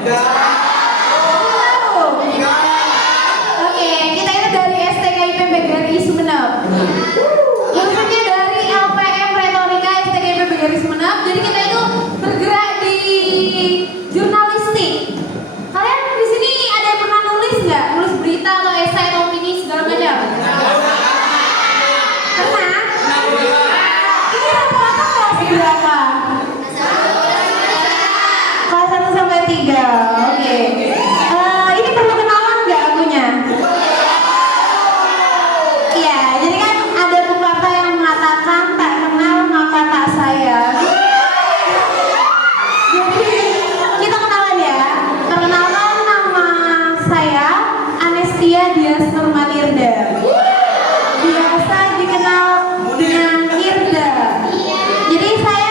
Oke, kita itu dari STKIP PGRI Sumeneb. Maksudnya dari LPM Retorika STKIP PGRI Sumeneb. Jadi kita itu bergerak di jurnalistik. Kalian di sini ada yang pernah nulis nggak? Nulis berita atau esai atau opini segala macam? Pernah? Ini rata-rata kelas berapa? Kelas 1 sampai 3. Oke. Ini perlu kenalan nggak akunya? Iya, jadi kan ada pepatah yang mengatakan tak kenal maka tak sayang. Jadi kita kenalan ya. Perkenalkan, nama saya Anestia Dias Nurmatirda. Biasa dikenal dengan Irda. Jadi saya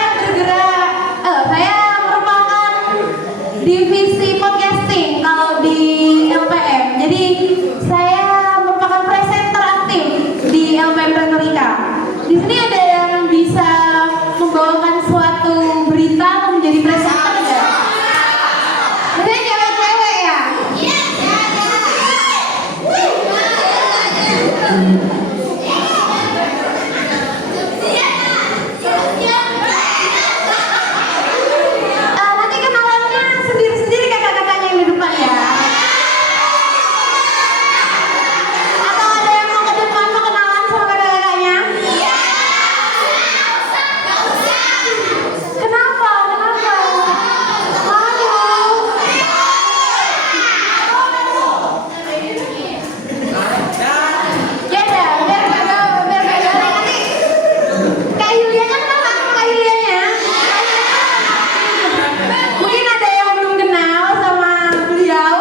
saya merupakan divisi podcasting kalau di LPM. Jadi saya merupakan presenter aktif di LPM Retorika. Di sini ada yang bisa membawakan suatu berita atau menjadi presenter enggak? Biasanya cewek-cewek ya? Nanti kenalannya sendiri-sendiri kakak-kakaknya yang di depan ya. Atau ada yang mau ke depan mau kenalan sama kakak-kakaknya? Kenapa? Malu. Ya udah, biar gak garing nanti. Kak Yulianya kenal nggak? Kak Yulianya? Mungkin ada yang belum kenal sama beliau.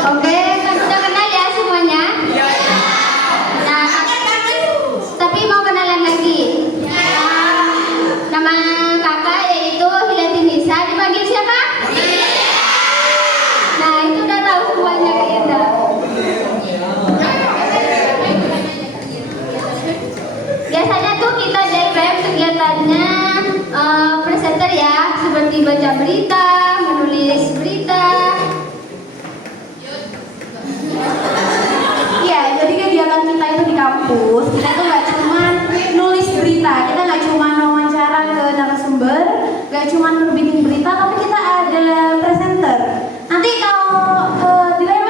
Oke, kan udah kenal ya semuanya? Nah, tapi mau kenalan lagi. Nama kakak yaitu Hilati Nisa, dipanggil siapa? Nah, itu udah tahu semuanya Kak Irda. Biasanya tuh kita di LPM kegiatannya presenter ya, seperti baca berita, menulis berita. Iya, jadi kegiatan kita itu di kampus, kita tuh nggak cuma nulis berita, kita nggak cuma wawancara ke narasumber, nggak cuma nerbitin berita, tapi kita ada presenter. Nanti kalau dilema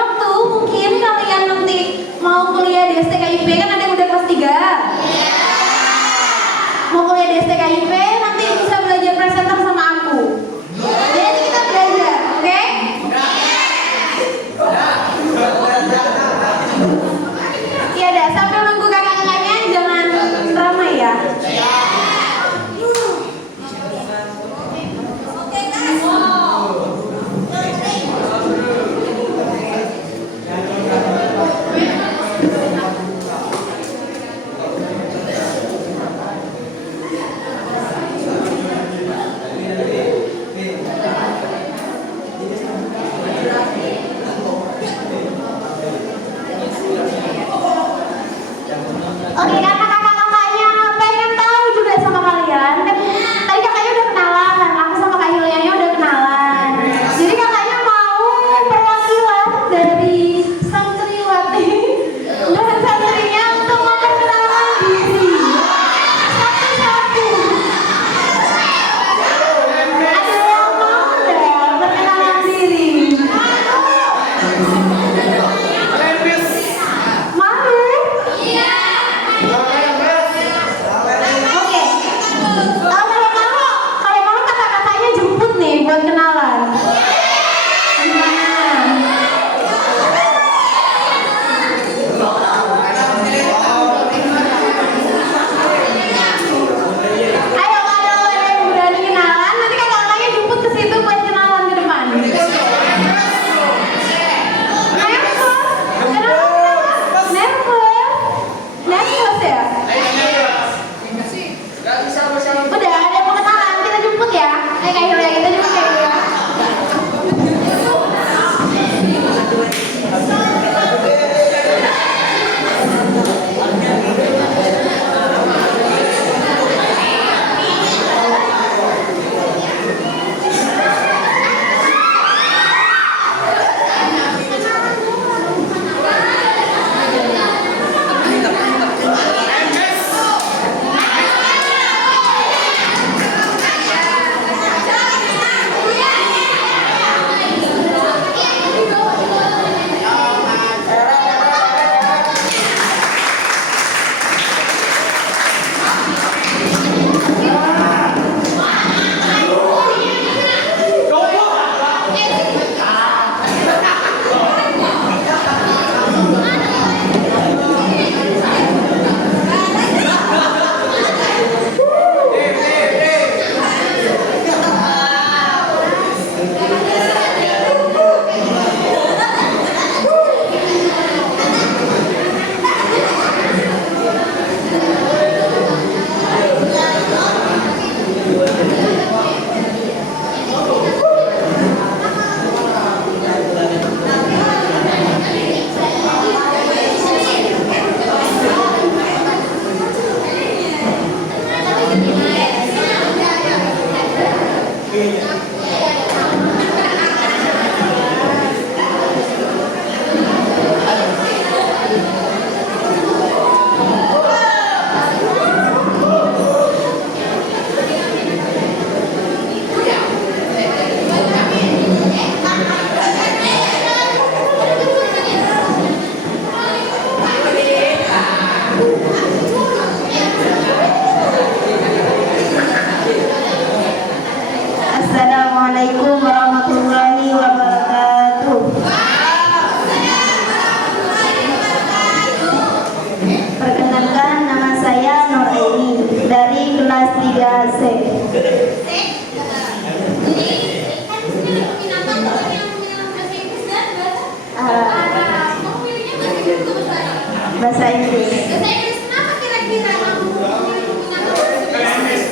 Bahasa Inggris. Bahasa Inggris kenapa kira-kira kamu minat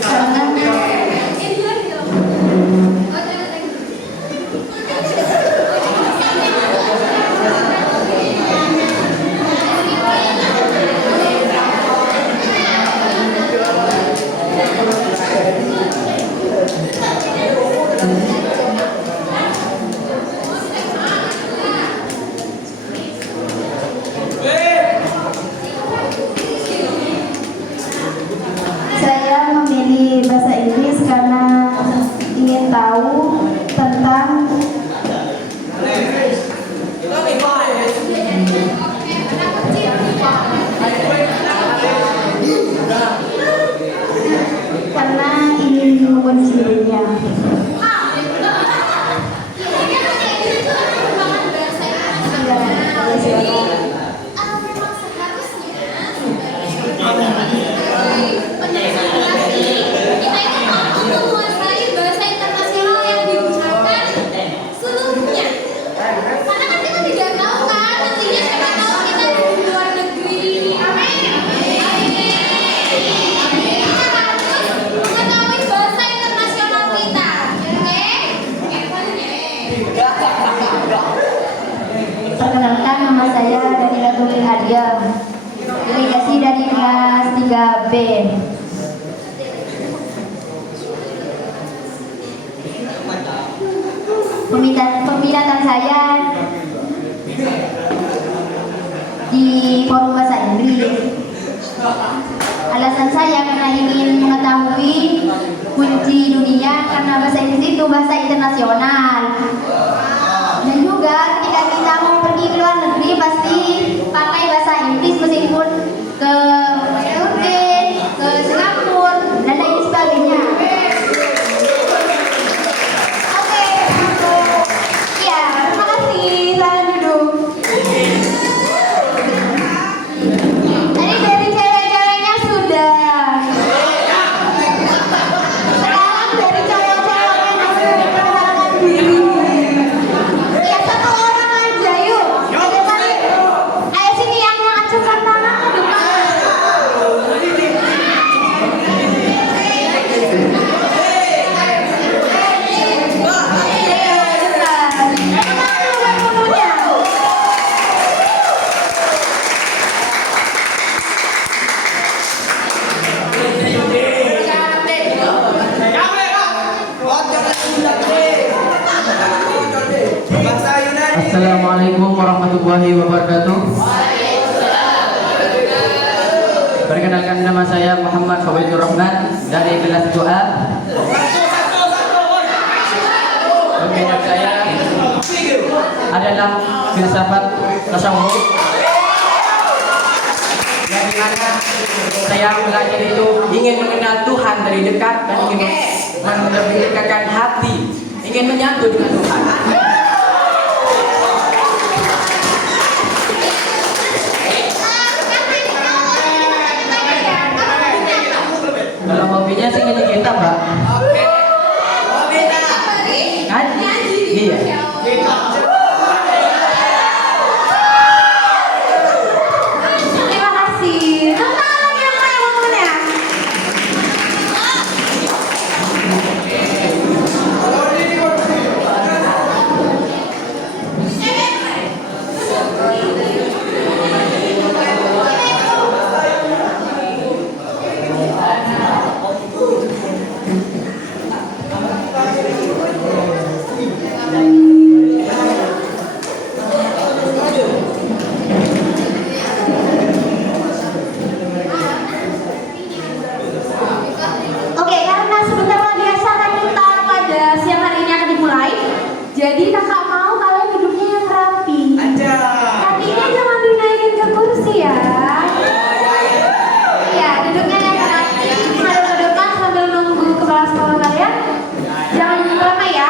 Karena saya memilih bahasa Inggris karena ingin tahu tentang karena ingin menguji dirinya. Perkenalkan, nama saya Danila Turin Adia, delegasi dari kelas 3B. Peminatan saya di forum bahasa Inggris. Alasan saya karena ingin mengetahui kunci dunia, karena bahasa Inggris itu bahasa internasional. Dan juga ketika kita mau pergi ke luar negeri pasti pakai bahasa Inggris, meskipun ke Turki, ke Singapura dan lain sebagainya. Oke, ya, terima kasih. Selamat duduk. Tadi dari cewek-ceweknya sudah. Sekarang dari cowok-cowoknya perkenalkan diri. Ya, satu orang aja, yuk. Ayo sini yang acungkan tangan ke depan. Ayo, cepat. Mana nomor penuhnya? Assalamualaikum warahmatullahi wabarakatuh. Perkenalkan, nama saya Muhammad Fawaidur Rahman dari kelas 2A. Peminat saya adalah filsafat tasawuf, yang dimana saya belajar itu ingin mengenal Tuhan dari dekat dan ingin mendekatkan hati, ingin menyatu dengan Tuhan. Kalau hobinya sih ngaji kita, Mbak. Ngaji? Iya. Terima kasih. Tentang lagi yang mana bangunnya? Oke, karena sebentar lagi acara kita pada siang hari ini akan dimulai, jadi kakak mau kalian duduknya yang rapi. Kakinya jangan dinaikin ke kursi ya. Iya, duduknya yang rapi. Mari ke depan sambil nunggu kepala sekolah kalian. Jangan lama ya.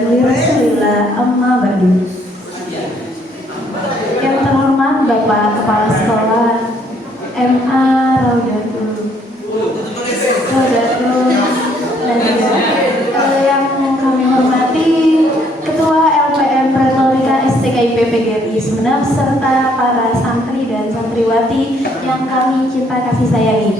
dan li Rasulillah amma ba'du. Yang terhormat Bapak Kepala Sekolah MA Raudatul Nadia, yang kami hormati Ketua LPM Retorika STKIP PGRI Sumeneb serta para santri dan santriwati yang kami cinta kasih sayangi.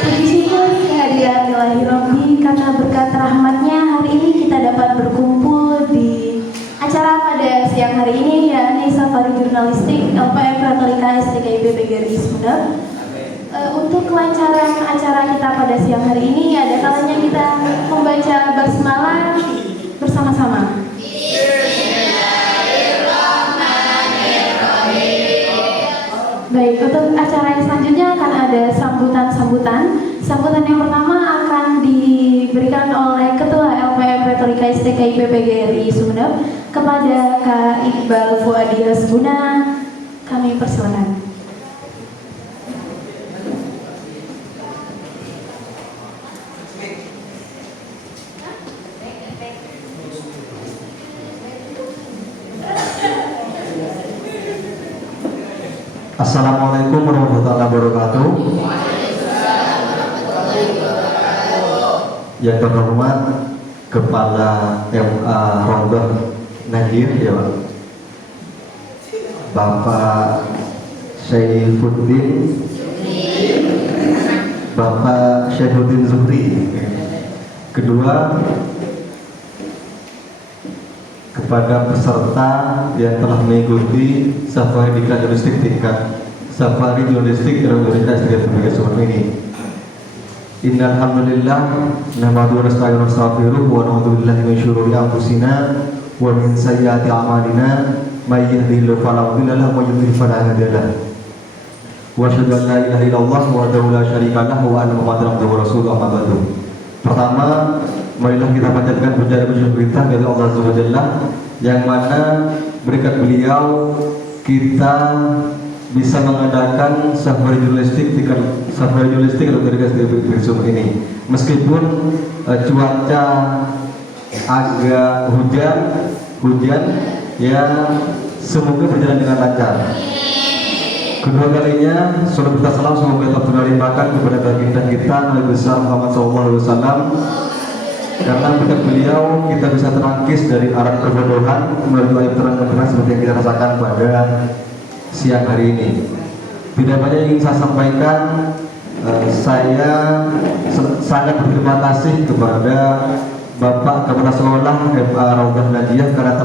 Puji syukur kehadiran Ilahi Rabbi karena berkat rahmatnya hari ini kita dapat berkumpul di acara pada siang hari ini, yakni Safari Jurnalistik LPM Retorika STKIP PGRI Sumeneb. Untuk kelancaran acara kita pada siang hari ini, ada kalanya kita membaca basmalah bersama-sama. Baik, untuk acara yang selanjutnya akan ada sambutan. Sambutan yang pertama akan diberikan oleh Ketua LPM Retorika STKIP PGRI Sumeneb kepada Kak Iqbal Fuadi Hasbuna. Kami persilakan. Assalamualaikum warahmatullahi wabarakatuh. Yang terhormat Kepala MA Raudah Nadia, ya Pak. Bapak Syaifuddin, Bapak Syaifuddin Zuhri. Kedua, kepada peserta yang telah mengikuti Safari Diklat Jurnalistik tingkat Safari Jurnalistik Universitas Indonesia Sumeneb ini. Innal hamdalillah nahmaduhu wa nasta'inuhu wa nastaghfiruh wa na'udzu billahi min syururi anfusina wa min sayyiati a'malina may yahdihillahu fala mudilla lahu wa may yudlil fala hadiya lahu. Wa asyhadu an la ilaha illallah wahdahu la syarika lahu wa anna muhammadan abduhu wa rasuluhu amma ba'du. Pertama, marilah kita panjatkan puja dan puji perintah dari Allah Subhanahu wa Ta'ala, yang mana berkat beliau kita bisa mengadakan safari jurnalistik atau dari Sumeneb ini. Meskipun cuaca agak hujan, ya semoga berjalan dengan lancar. Kedua kalinya, salam kita salam semoga tetap terlimpahkan kepada baginda kita Nabi besar Muhammad SAW. Karena berkat beliau kita bisa terangkis dari arah kebodohan melalui ayat terang seperti yang kita rasakan pada siang hari ini. Tidak banyak yang ingin saya sampaikan. Saya sangat berterima kasih kepada Bapak Kepala Sekolah MA Raudah Nadia karena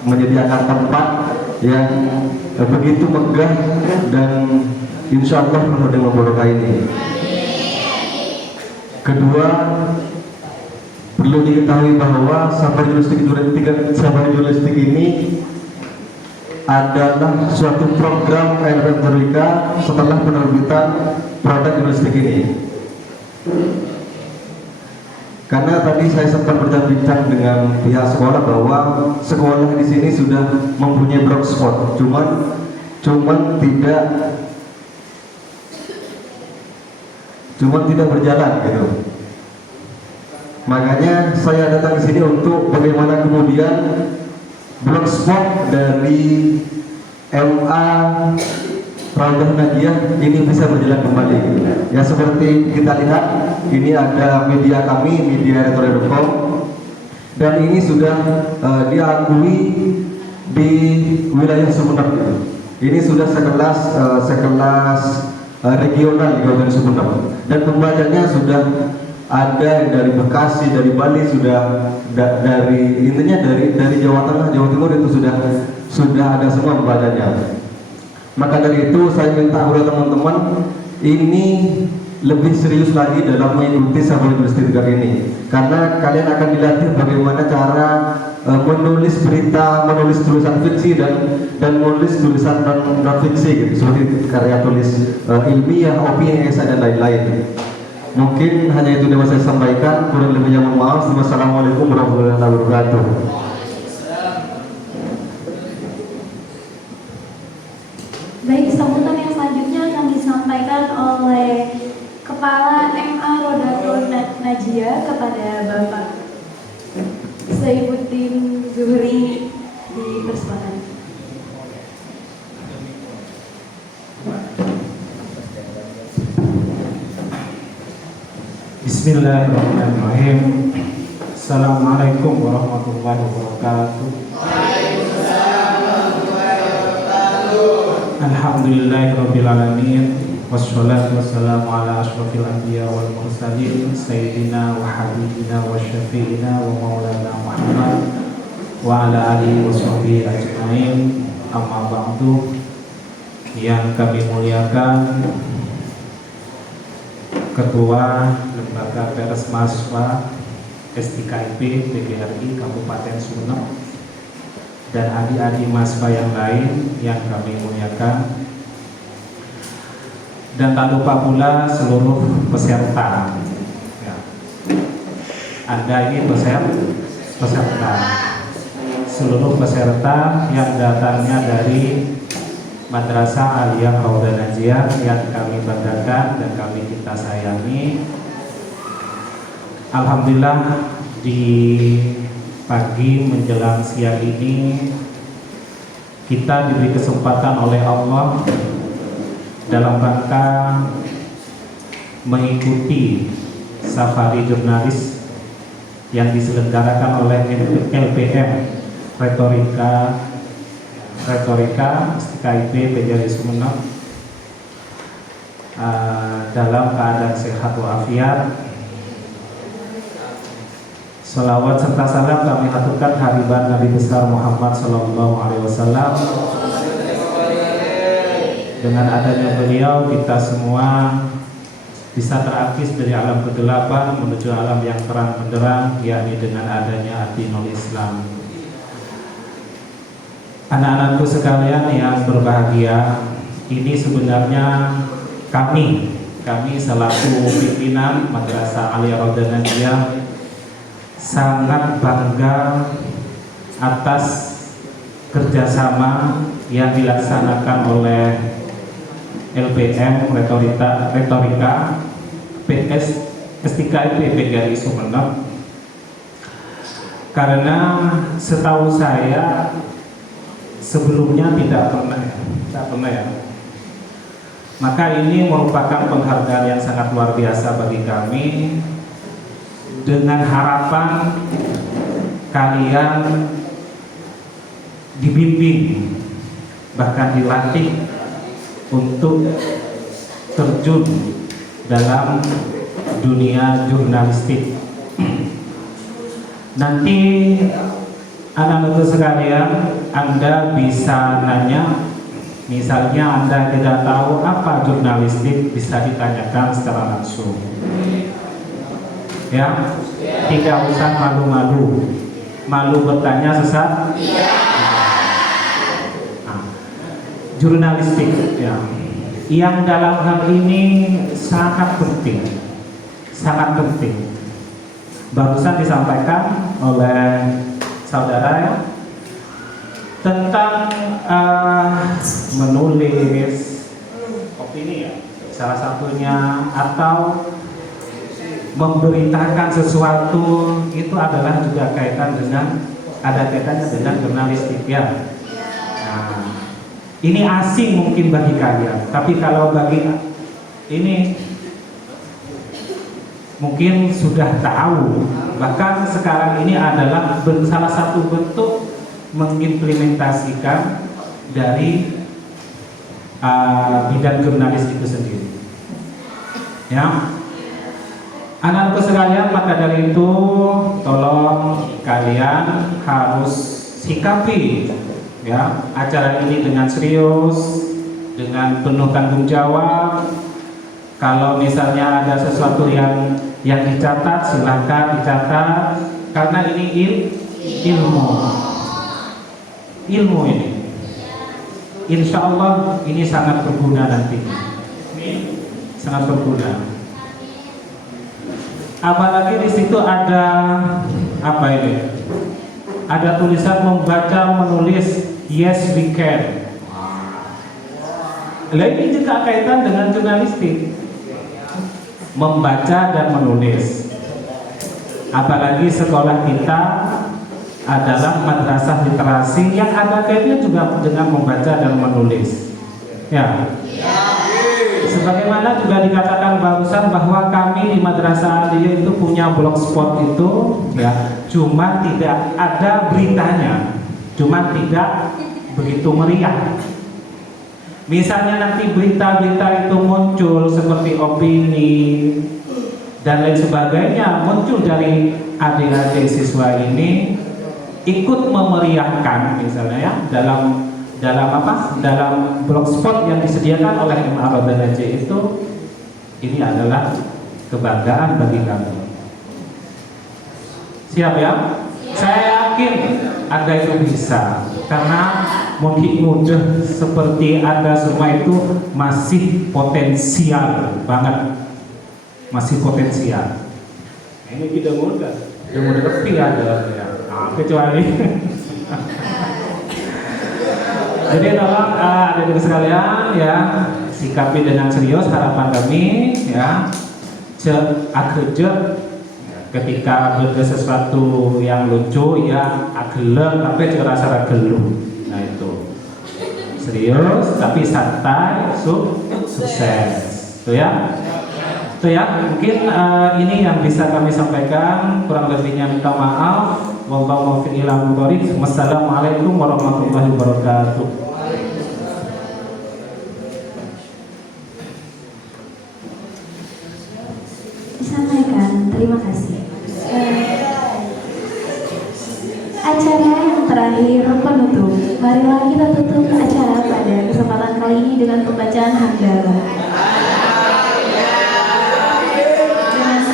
menyediakan tempat yang begitu megah dan insya Allah penuh dengan barokah ini. Kedua, perlu diketahui bahwa safari jurnalistik ini adalah suatu program LPM Retorika setelah penerbitan produk jurnalistik ini. Karena tadi saya sempat berbincang dengan pihak sekolah bahwa sekolah di sini sudah mempunyai blogspot, cuman tidak berjalan gitu. Makanya saya datang ke sini untuk bagaimana kemudian blogspot dari MA Raudah Nadia ini bisa berjalan kembali. Ya seperti kita lihat, ini ada media kami, media retorika.com, dan ini sudah diakui di wilayah Sumeneb. Ini sudah sekelas regional di Kabupaten Sumeneb, dan pembacanya sudah ada dari Bekasi, dari Bali, sudah dari Jawa Tengah, Jawa Timur itu sudah ada semua pembacanya. Maka dari itu saya minta kepada teman-teman ini lebih serius lagi dalam mengikuti safari jurnalistik ini, karena kalian akan dilatih bagaimana cara menulis berita, menulis tulisan fiksi dan menulis tulisan non fiksi gitu, seperti karya tulis ilmiah, opini, esai dan lain-lain. Mungkin hanya itu dapat saya sampaikan, kurang lebihnya mohon maaf. Wassalamualaikum warahmatullahi wabarakatuh. Baik, sambutan yang selanjutnya akan disampaikan oleh Kepala MA Raudatul Nadia kepada Bapak Saifuddin Zuhri di persilakan. Bismillahirrahmanirrahim. Assalamualaikum warahmatullahi wabarakatuh. Alhamdulillahirabbil alamin. Wassalatu wassalamu ala asyrofil anbiya wal mursalin sayyidina wa habibina wa syafi'ina wa maulana Muhammad wa ala alihi wa sahbihi ajmain. Amma ba'du. Yang kami muliakan Ketua Lembaga Pers Mahasiswa STKIP PGRI Kabupaten Sumeneb dan adik-adik mahasiswa yang lain yang kami muliakan, dan tak lupa pula seluruh peserta ya. Anda ini peserta seluruh peserta yang datangnya dari Madrasah Aliyah Raudah Najiyah yang kami banggakan dan kami kita sayangi. Alhamdulillah di pagi menjelang siang ini kita diberi kesempatan oleh Allah dalam rangka mengikuti safari jurnalis yang diselenggarakan oleh LPM Retorika STKIP PGRI Sumeneb dalam keadaan sehat walafiat. Salawat serta salam kami haturkan hadirat Nabi besar Muhammad Sallallahu Alaihi Wasallam. Dengan adanya beliau kita semua bisa terakis dari alam kegelapan menuju alam yang terang benderang, yakni dengan adanya Adinul Islam. Anak-anakku sekalian yang berbahagia, ini sebenarnya kami selaku pimpinan Madrasah Aliyah Raudah Najiyah sangat bangga atas kerjasama yang dilaksanakan oleh LPM Retorika PS STKIP PGRI Sumeneb, karena setahu saya sebelumnya tidak pernah ya. Maka ini merupakan penghargaan yang sangat luar biasa bagi kami, dengan harapan kalian dibimbing bahkan dilatih untuk terjun dalam dunia jurnalistik. Nanti anak-anak sekalian, Anda bisa nanya, misalnya Anda tidak tahu apa jurnalistik, bisa ditanyakan secara langsung. Ya, tidak usah malu-malu. Malu bertanya sesat. Nah, jurnalistik ya, yang dalam hal ini sangat penting, sangat penting. Barusan disampaikan oleh saudara ya, tentang menulis opini ya, salah satunya, atau memberitakan sesuatu, itu adalah juga kaitannya dengan jurnalistik ya. Nah, ini asing mungkin bagi kalian, tapi kalau bagi ini mungkin sudah tahu. Bahkan sekarang ini adalah salah satu bentuk mengimplementasikan dari bidang jurnalis itu sendiri ya. Anak-anakku sekalian, maka dari itu tolong kalian harus sikapi ya acara ini dengan serius, dengan penuh tanggung jawab. Kalau misalnya ada sesuatu yang dicatat, silahkan dicatat, karena ini ilmu ini. Insya Allah ini sangat berguna nanti, sangat berguna. Apalagi di situ ada apa ini? Ada tulisan membaca menulis yes we can. Ini juga kaitan dengan jurnalistik, membaca dan menulis. Apalagi sekolah kita adalah madrasah literasi yang ada kaitannya juga dengan membaca dan menulis. Ya. Sebagaimana juga dikatakan barusan bahwa kami di Madrasah Aliyah itu punya blogspot itu, ya, cuma tidak ada beritanya, cuma tidak begitu meriah. Misalnya nanti berita-berita itu muncul seperti opini dan lain sebagainya muncul dari adik-adik siswa ini ikut memeriahkan misalnya ya dalam blogspot yang disediakan oleh MA itu, ini adalah kebanggaan bagi kami. Siap ya? Saya yakin Anda itu bisa, karena mudah seperti Anda semua itu masih potensial banget, masih potensial. Ini tidak mudah tapi ada ya. Kecuali jadi tolong adik-adik sekalian ya, sikapi dengan serius harapan kami ya. Ketika ada sesuatu yang lucu ya agelem tapi rasa gelem. Nah itu serius tapi santai, sukses. Itu ya. Itu ya, mungkin ini yang bisa kami sampaikan, kurang lebihnya minta maaf. Wallahu muwaffiq ila aqwamit. Wassalamualaikum warahmatullahi wabarakatuh. Disampaikan, terima kasih. Acara yang terakhir penutup. Marilah kita tutup acara pada kesempatan kali ini dengan pembacaan hamdalah.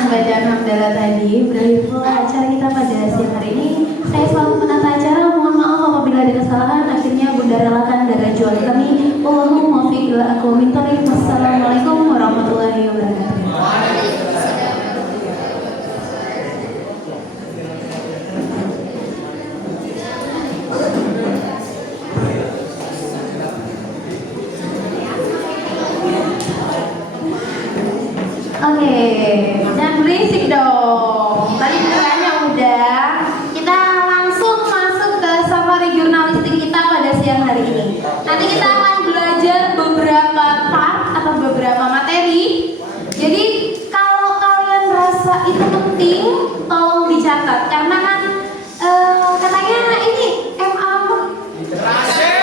Pembacaan hamdalah tadi berakhir pula acara kita pada siang hari ini. Saya selalu menata acara, mohon maaf apabila ada kesalahan. Akhirnya Bunda relakan darah jual kami. Wallahu muwaffiq ila aqwamit thoriq. Wassalamualaikum warahmatullahi wabarakatuh. Oke, jangan berisik dong. Tadi benerannya udah. Kita langsung masuk ke safari jurnalistik kita pada siang hari ini. Nanti kita akan belajar beberapa part atau beberapa materi. Jadi kalau kalian rasa itu penting, tolong dicatat karena kan katanya ini MA literasi.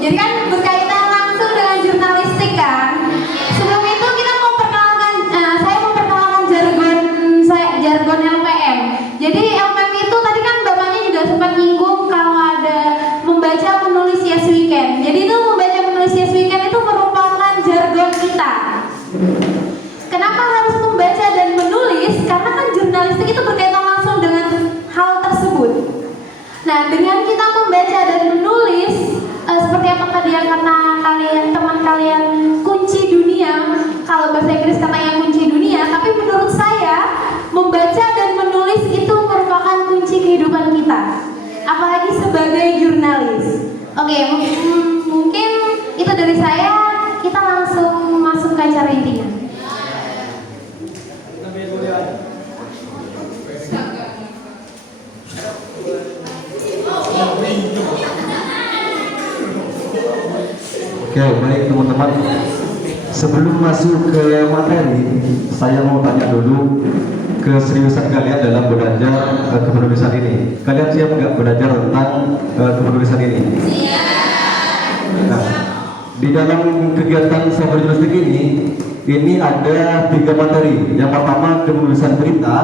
Jadi kan berkaitan langsung dengan jurnalistik kan. Jargon LPM. Jadi LPM itu tadi kan bapaknya juga sempat nyinggung kalau ada membaca menulis yes weekend. Jadi itu membaca menulis yes weekend itu merupakan jargon kita. Kenapa harus membaca dan menulis? Karena kan jurnalistik itu berkaitan langsung dengan hal tersebut. Nah, dengan kita membaca dan menulis seperti apa tadi yang kata kalian, teman kalian, kunci dunia. Kalau bahasa Inggris katanya kunci dunia, tapi menurut saya membaca dan menulis itu merupakan kunci kehidupan kita, apalagi sebagai jurnalis. Oke, mungkin itu dari saya. Kita langsung masuk ke acara intinya. Oke, baik teman-teman. Sebelum masuk ke materi, saya mau tanya dulu keseriusan kalian dalam belajar kepenulisan ini. Kalian siap nggak belajar tentang kepenulisan ini? Siap. Nah, di dalam kegiatan safari jurnalistik ini ada 3 materi. Yang pertama penulisan berita,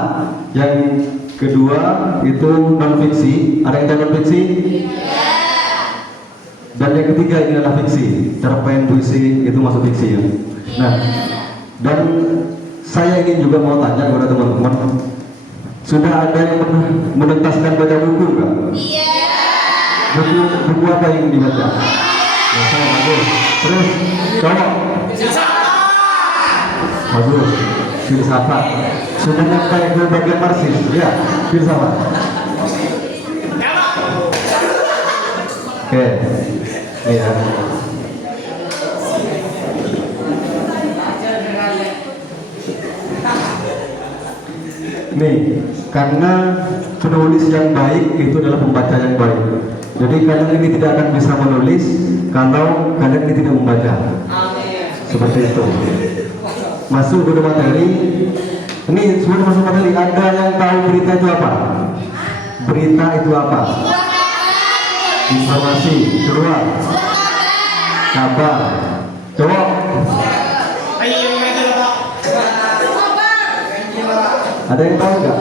yang kedua itu non fiksi. Ada yang tahu non fiksi? Dan yang ketiga ini adalah fiksi. Cerpen, puisi itu masuk fiksi ya. Nah, dan saya ingin juga mau tanya kepada teman-teman, sudah ada yang pernah menuntaskan baca buku nggak? Iya. Buku apa yang dibaca? Ya, saya bagus. Terus cowok? Bagus. Filsafat. Sudah sampai ke bagian Marxis? Ya, filsafat. Oke. Iya. Nih, karena penulis yang baik itu adalah pembaca yang baik. Jadi kalian ini tidak akan bisa menulis kalau kalian ini tidak membaca. Seperti itu. Masuk ke materi. Ini sebelum masuk materi, ada yang tahu berita itu apa? Berita itu apa? Informasi. Kedua, kabar. Coba. Ada yang tahu nggak?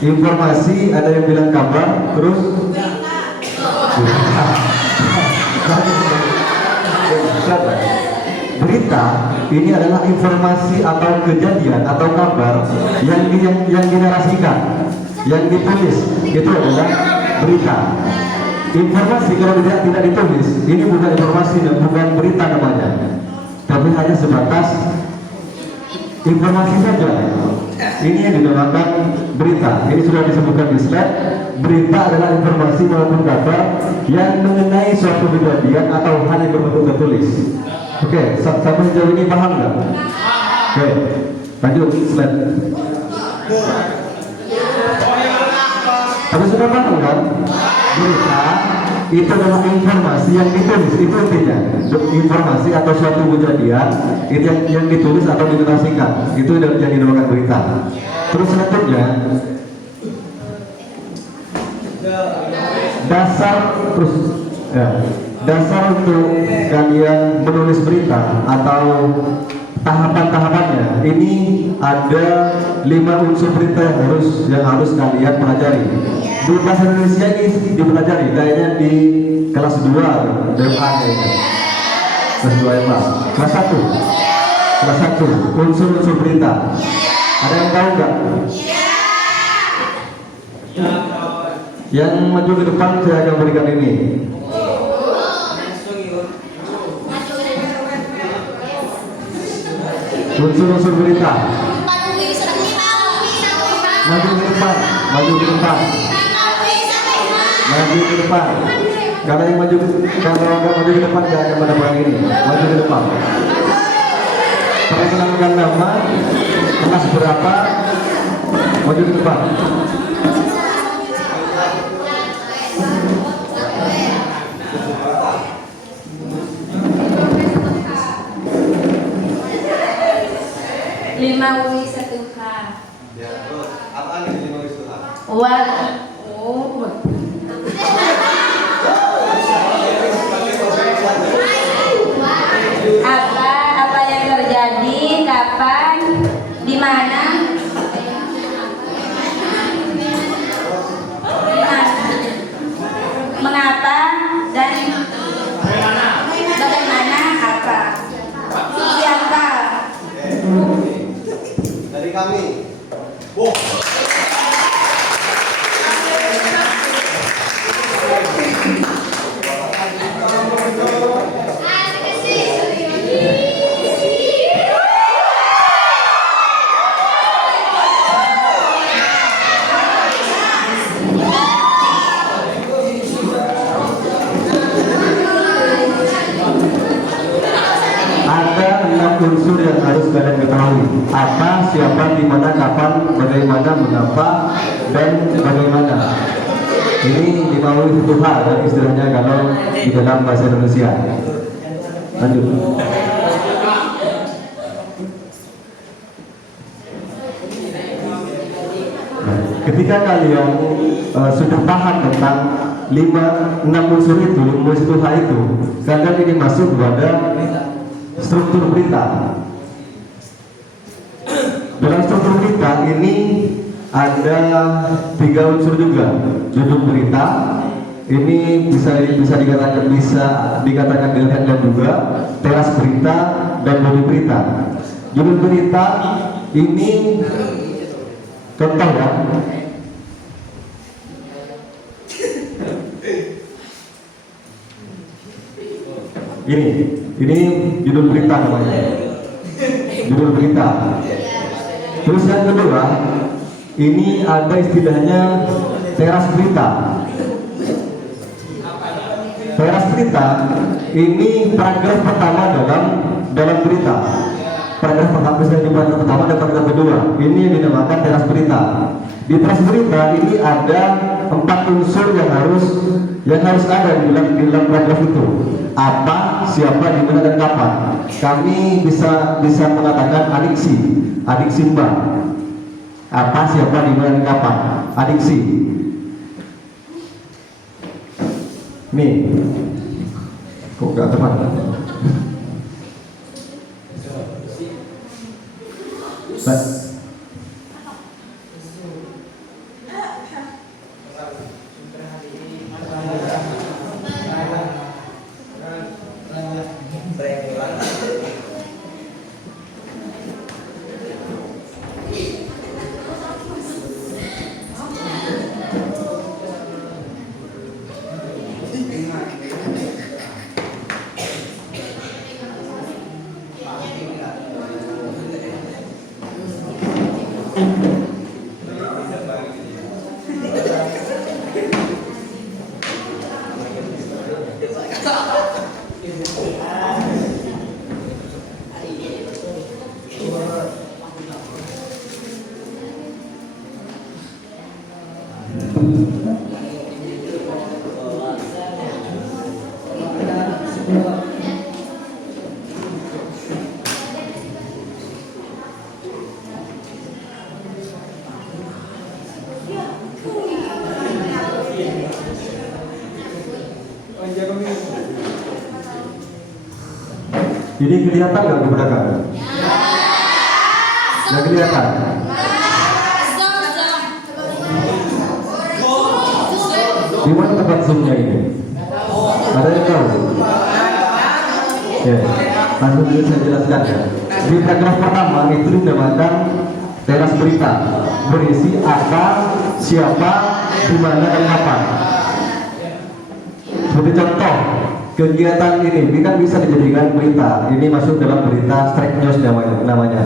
Informasi, ada yang bilang kabar, terus berita ini adalah informasi atau kejadian atau kabar yang dinarasikan, yang ditulis, itu adalah berita. Informasi kalau tidak ditulis, ini bukan informasi dan bukan berita namanya, tapi hanya sebatas informasi saja. Ini yang dinamakan berita. Ini sudah disebutkan di slide. Berita adalah informasi maupun kabar yang mengenai suatu kejadian atau hal yang berbentuk tertulis. Oke, sampai sejauh ini paham nggak? Oke, lanjut slide. Tapi sudah paham kan? Berita itu adalah informasi yang ditulis, itu intinya. Informasi atau suatu kejadian itu yang ditulis atau dinarasikan, itu yang dinamakan berita. Terus selanjutnya, dasar untuk kalian menulis berita atau tahapan-tahapannya, ini ada 5 unsur berita yang harus kalian pelajari. Di bahasa Indonesia ini dipelajari kayaknya di kelas 2 DMA kayaknya. Kelas 2 ya Pak. Kelas 1 unsur-unsur berita. Ada yang tahu nggak? Yang maju ke depan saya akan berikan ini. Unsur-unsur berita. Maju ke depan. Maju ke depan. Kalau yang maju, kalau nggak maju ke depan jangan mendapatkan ini. Maju ke depan. Perkenalkan nama, kelas berapa, maju ke depan. Lima UI 1H. Ya, terus apaan ini 5 istilah? Apa yang terjadi, kapan, di mana, mengapa, dan bagaimana apa, siapa. Dari kami. Unsur yang harus kalian ketahui: apa, siapa, di mana, kapan, bagaimana, mengapa, dan bagaimana. Ini dimaui satu hal dan istilahnya kalau di dalam bahasa Indonesia. Lanjut. Ketika kalian sudah paham tentang 6 unsur itu, 5 hal itu, kalian ini masuk kepada struktur berita. Dalam struktur berita ini ada 3 unsur juga. Judul berita ini bisa dikatakan dilihat dan juga teras berita dan bodi berita. Judul berita ini contoh ya. Ini judul berita namanya. Judul berita. Terus yang kedua, ini ada istilahnya teras berita. Teras berita ini paragraf pertama dalam berita. paragraf pertama, misalnya di paragraf pertama dan paragraf kedua. Ini yang dinamakan teras berita. Di teras berita ini ada 4 unsur yang harus ada di dalam paragraf itu. Apa, siapa, di mana dan kapan. Kami bisa mengatakan adiksi mbak. Apa, siapa, di mana dan kapan. Adiksi. Nih. Kok gak teman? Ini kelihatan nggak di belakang? Nggak kelihatan? Di mana tempat zoomnya ini? Ada yang tahu? Ya, langsung saya jelaskan ya. Di paragraf pertama itu dinamakan teras berita, berisi apa, siapa, di mana dan kapan. Seperti contoh, kegiatan ini kan bisa dijadikan berita. Ini masuk dalam berita strike news namanya.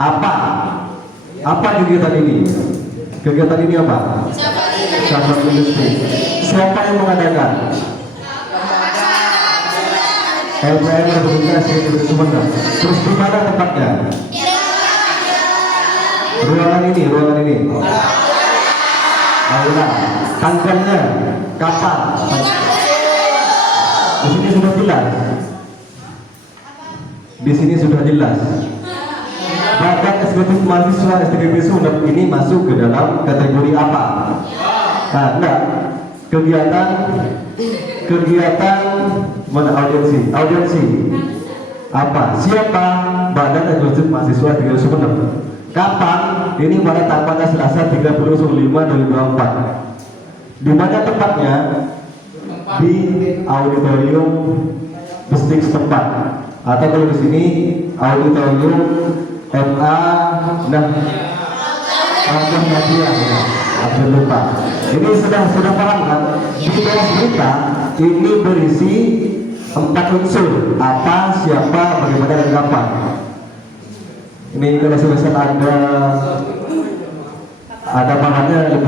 Apa kegiatan ini? Kegiatan ini apa? Siapa industri? Siapa yang mengadakan? LPM Republik Sumeneb. Terus di mana tempatnya? Ruangan ini. Aula. Tanggalnya kapan? Di sini sudah jelas. Bahkan eksekutif mahasiswa STKIP Sumeneb ini masuk ke dalam kategori apa? Nah, enggak. Kegiatan mana audiensi apa? Siapa? Badan Eksekutif Mahasiswa STKIP Sumeneb. Kapan? Ini pada tanggal Selasa 30/5/2024. Di mana tempatnya? Di auditorium distrik setempat. Atau kalau di sini auditorium MA Nadia. Abdul lupa. Ini sudah paham kan? Di teras berita ini berisi 4 unsur. Apa, siapa, bagaimana dan kapan. Ini kalau sebesar ada bahannya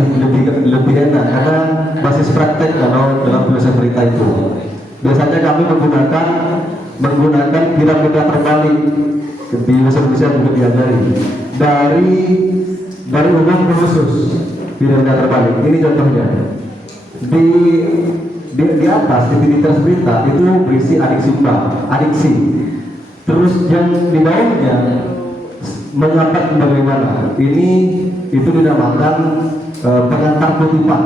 lebih enak karena basis praktek kalau dalam penulisan berita itu. Biasanya kami menggunakan piramida terbalik. Di Indonesia juga diajari dari umum ke khusus. Piramida terbalik. Ini contohnya. Di atas di teras berita itu berisi adiksi. Terus yang di bawahnya mengangkat bagaimana. Itu dinamakan pengantar kutipan.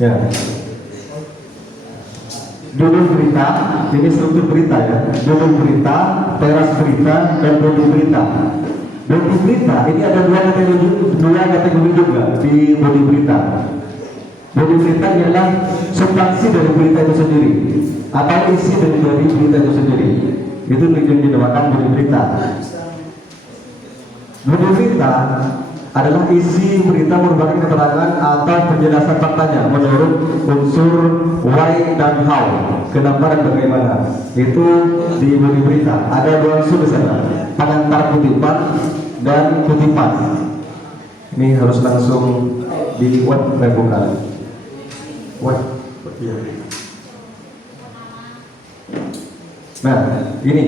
Ya. Judul berita, ini struktur berita ya. Judul berita, teras berita, dan bodi berita. Bodi berita ini ada dua kategori juga di bodi berita. Bodi berita ialah substansi dari berita itu sendiri atau isi dari berita itu sendiri. Itu yang dinamakan bodi berita. Bodi berita adalah isi berita merupakan keterangan atau penjelasan faktanya menurut unsur why dan how, kenapa dan bagaimana. Itu di bodi berita. Ada dua unsur di sana, pengantar kutipan dan kutipan. Ini harus langsung di bukan. Nah, ini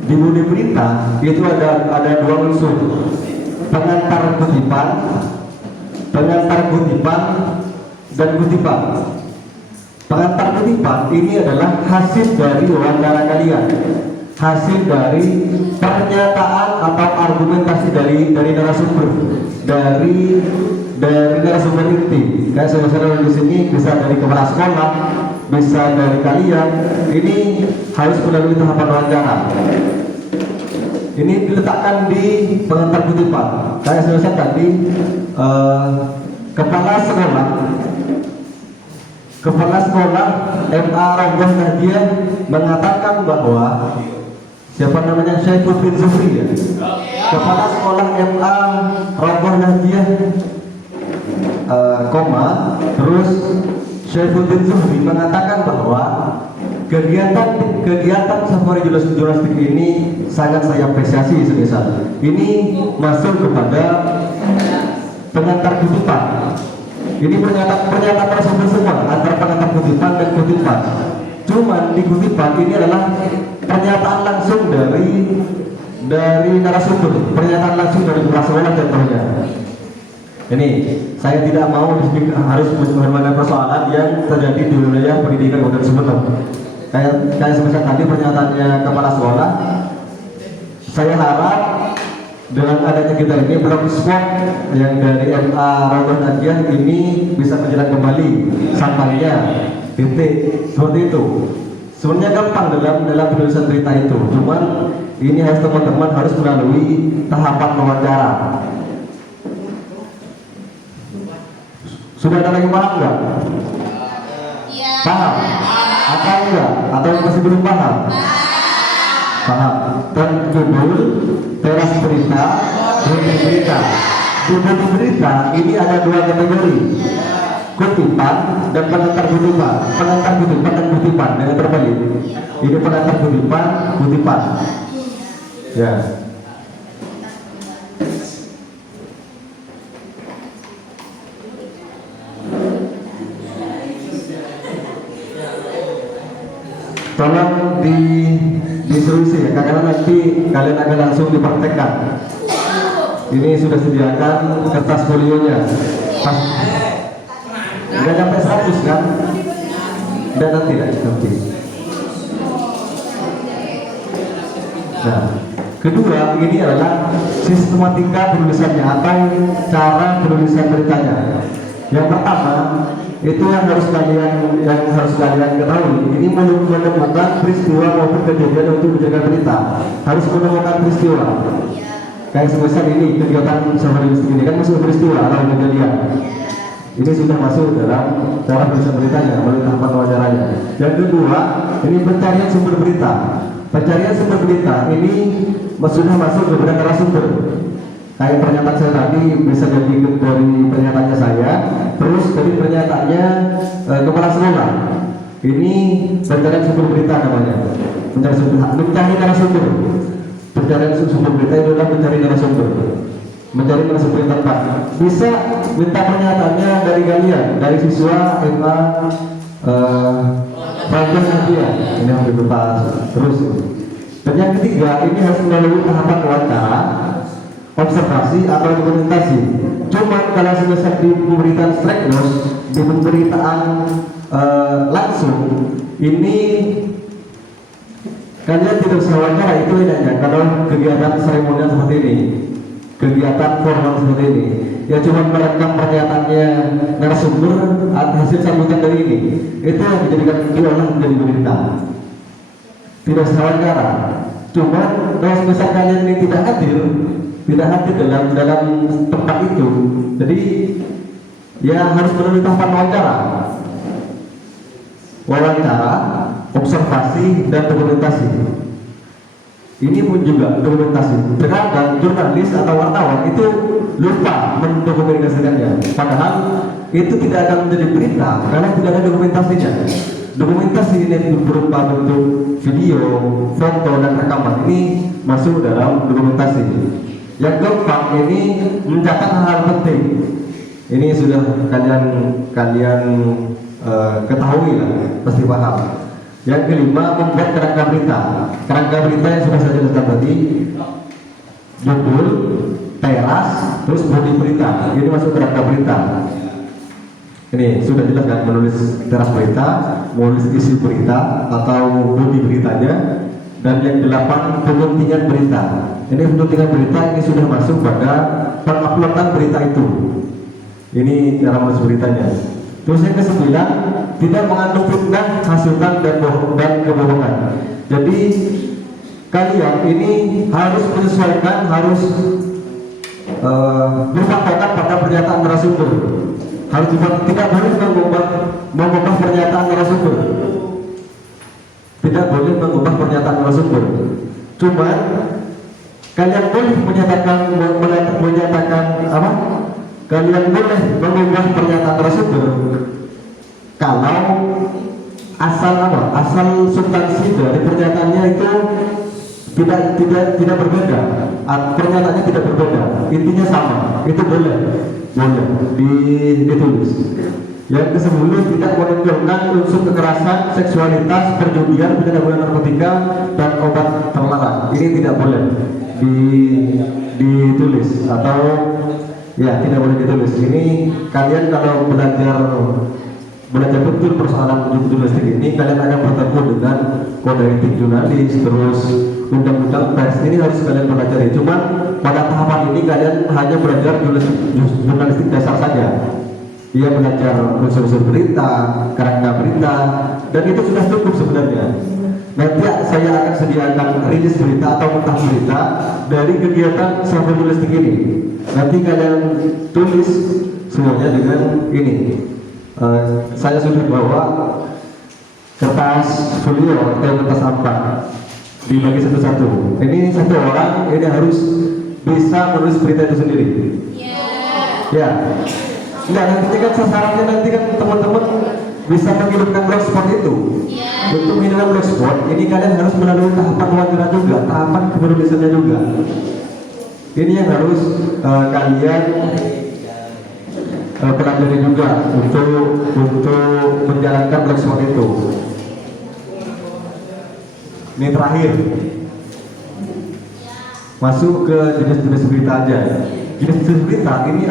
di bodi berita itu ada dua unsur, pengantar kutipan dan kutipan. Pengantar kutipan ini adalah hasil dari wawancara kalian, hasil dari pernyataan atau argumentasi dari narasumber, dari narasumber inti. Kayak saudara di sini bisa dari kepala sekolah, bisa dari kalian. Ini harus melalui tahapan wawancara. Ini diletakkan di pengantar kutipan. Kayak saya tadi, kepala sekolah MA Rombong Nadia mengatakan bahwa siapa namanya Syaifuddin Zuhri ya. Kepala sekolah MA Rombong Nadia terus Syaifuddin Zuhri mengatakan bahwa kegiatan safari jurnalistik ini sangat saya apresiasi sebesar. Ini masuk kepada pengantar kutipan. Ini pernyataan tersebut semua antara pengantar kutipan dan kutipan. Cuman di kutipan ini adalah pernyataan langsung dari narasumber, pernyataan langsung dari kepala sekolah contohnya. Ini saya tidak mau harus mengenai persoalan yang terjadi di wilayah pendidikan Kabupaten Sumeneb. Kayak sebesar tadi pernyataannya kepala sekolah. Saya harap dengan adanya kita ini blog spot yang dari MA Rombong Nadia ini bisa berjalan kembali sampainya titik seperti itu. Sebenarnya gampang dalam penulisan berita itu, cuman ini harus teman-teman harus melalui tahapan wawancara. Sudah ada lagi paham nggak? Iya. Paham? Atau enggak? Atau masih belum paham? Paham. Dan judul teras berita, bodi berita. Di bodi berita ini ada dua kategori, kutipan dan pengantar kutipan. Pengantar kutipan dan kutipan dengan terbalik. Ini pengantar kutipan. Ya. Tolong diinstruksi ya, karena nanti kalian akan langsung dipraktekkan. Ini sudah sediakan kertas folionya. Nggak sampai 100 kan? Dan nanti. Nah, kedua ini adalah sistematika penulisannya atau cara penulisan beritanya. Yang pertama itu yang harus kalian ketahui. Ini menemukan peristiwa maupun kejadian untuk menjaga berita. Harus menemukan peristiwa. Kayak sebesar ini kegiatan safari ini kan masuk peristiwa atau kejadian. Ini sudah masuk dalam cara penulisan beritanya melalui tahapan wawancaranya. Yang kedua, ini pencarian sumber berita. Pencarian sumber berita ini sudah masuk kepada narasumber. Kayak pernyataan saya tadi bisa jadi dari pernyataannya saya, terus dari pernyataannya kepala sekolah. Ini pencarian sumber berita namanya. Mencari narasumber. Pencarian sumber berita itu adalah mencari narasumber. Mencari narasumber yang tepat. Bisa minta pernyataannya dari kalian, dari siswa MA Rombong Nadia. Ini yang berupa terus. Dan yang ketiga, ini harus melalui tahapan wawancara, observasi atau dokumentasi. Cuma kalau sebesar di pemberitaan straight news, di pemberitaan langsung, ini kalian tidak usah wawancara, itu bedanya. Kalau kegiatan seremonial seperti ini, kegiatan formal seperti ini, ya cuma merekam pernyataannya narasumber hasil sambutan dari ini, itu yang dijadikan diolah menjadi berita. Tidak usah wawancara. Cuma kalau sebesar kalian ini tidak hadir dalam tempat itu, jadi ya harus melalui tahapan wawancara, observasi dan dokumentasi. Ini pun juga dokumentasi. Terkadang jurnalis atau wartawan itu lupa mendokumentasikannya. Padahal itu tidak akan menjadi berita karena tidak ada dokumentasinya. Dokumentasi ini berupa bentuk video, foto, dan rekaman ini masuk dalam dokumentasi. Yang keempat ini mencatat hal penting. Ini sudah kalian ketahui lah, pasti paham. Yang kelima, membuat kerangka berita. Kerangka berita yang sudah saya jelaskan tadi, judul, teras, terus bodi berita. Ini masuk kerangka berita. Ini sudah jelas kan, menulis teras berita, menulis isi berita atau bodi beritanya. Dan yang delapan, penguntingan berita. Ini penguntingan berita ini sudah masuk pada penguploadan berita itu. Ini cara menulis beritanya. Terus yang kesembilan, tidak mengandung fitnah, hasutan, dan kebohongan. Jadi kalian ini harus menyesuaikan, harus berpatokan pada pernyataan narasumber. Harus tidak boleh mengubah pernyataan narasumber. Tidak boleh mengubah pernyataan narasumber. Cuma kalian boleh menyatakan apa? Kalian boleh mengubah pernyataan narasumber kalau asal substansi dari pernyataannya itu tidak berbeda, pernyataannya tidak berbeda, intinya sama, itu boleh ditulis. Yang ke-10, tidak menunjukkan unsur kekerasan, seksualitas, perjudian, penyalahgunaan narkotika, dan obat terlarang. Ini tidak boleh ditulis atau ya tidak boleh ditulis. Ini kalian kalau belajar betul persoalan jurnalistik ini, kalian akan bertemu dengan kode etik jurnalis, terus undang-undang pers. Ini harus kalian pelajari. Cuma pada tahapan ini kalian hanya belajar jurnalistik dasar saja. Dia belajar unsur-unsur berita, kerangka berita, dan itu sudah cukup sebenarnya. Nanti saya akan sediakan rilis berita atau mentah berita dari kegiatan sahabat jurnalistik ini. Nanti kalian tulis semuanya dengan ini. Saya sudah bawa kertas folio atau kertas apa, dibagi satu-satu. Ini satu orang ini harus bisa menulis berita itu sendiri. Ya. Nah, nanti kan sasarannya nanti kan teman-teman bisa mengirimkan blogspot itu. Untuk mengirimkan blogspot, ini kalian harus melalui tahapan wawancara juga, tahapan kepenulisannya juga. Ini yang harus kalian pelajari juga untuk menjalankan blogspot itu. Ini terakhir, masuk ke jenis-jenis berita aja. Jenis-jenis berita ini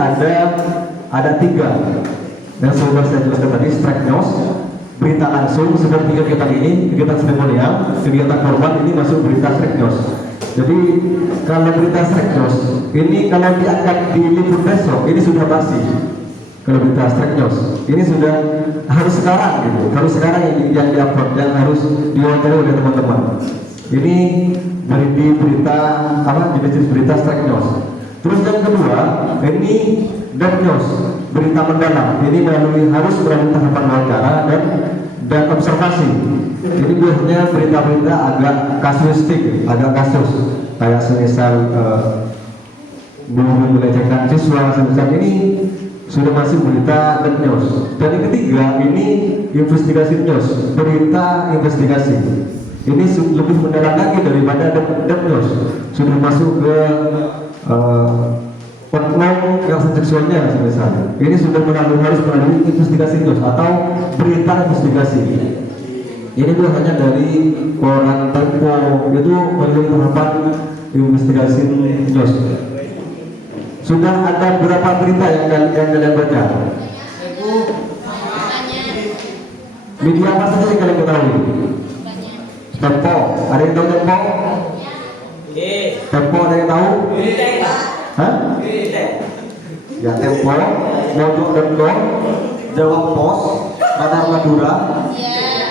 ada 3 yang sudah saya jelaskan tadi: strike news, berita langsung seperti kegiatan ini, kegiatan seremonial, kegiatan korban, ini masuk berita strike news. Jadi kalau berita strike news ini kalau diangkat di libur besok ini sudah basi. Kalau berita strike news ini sudah harus sekarang gitu, harus sekarang yang diupload, yang harus diwawancara oleh teman-teman. Ini dari berita apa, jenis-jenis berita strike news. Terus yang kedua ini deep news, berita mendalam. Ini harus melalui tahapan wawancara dan observasi. Ini biasanya berita-berita agak kasuistik, agak kasus, kayak semisal melecehkan siswa, semisal ini sudah masuk berita deep news. Dan yang ketiga ini investigasi news, berita investigasi. Ini lebih mendalam lagi daripada deep news, sudah masuk ke oknum kekerasan seksualnya misalnya. Ini sudah harus melalui investigasi news atau berita investigasi. Ini hanya dari koran Tempo, itu melalui tahapan investigasi news. Sudah ada berapa berita yang kalian baca? Media apa saja yang kalian ketahui? Tempo, ada yang tahu Tempo? Tempo ada yang tahu? Hah? Ya, Tempo, Mojok.com, Jawab Pos, Radar Madura.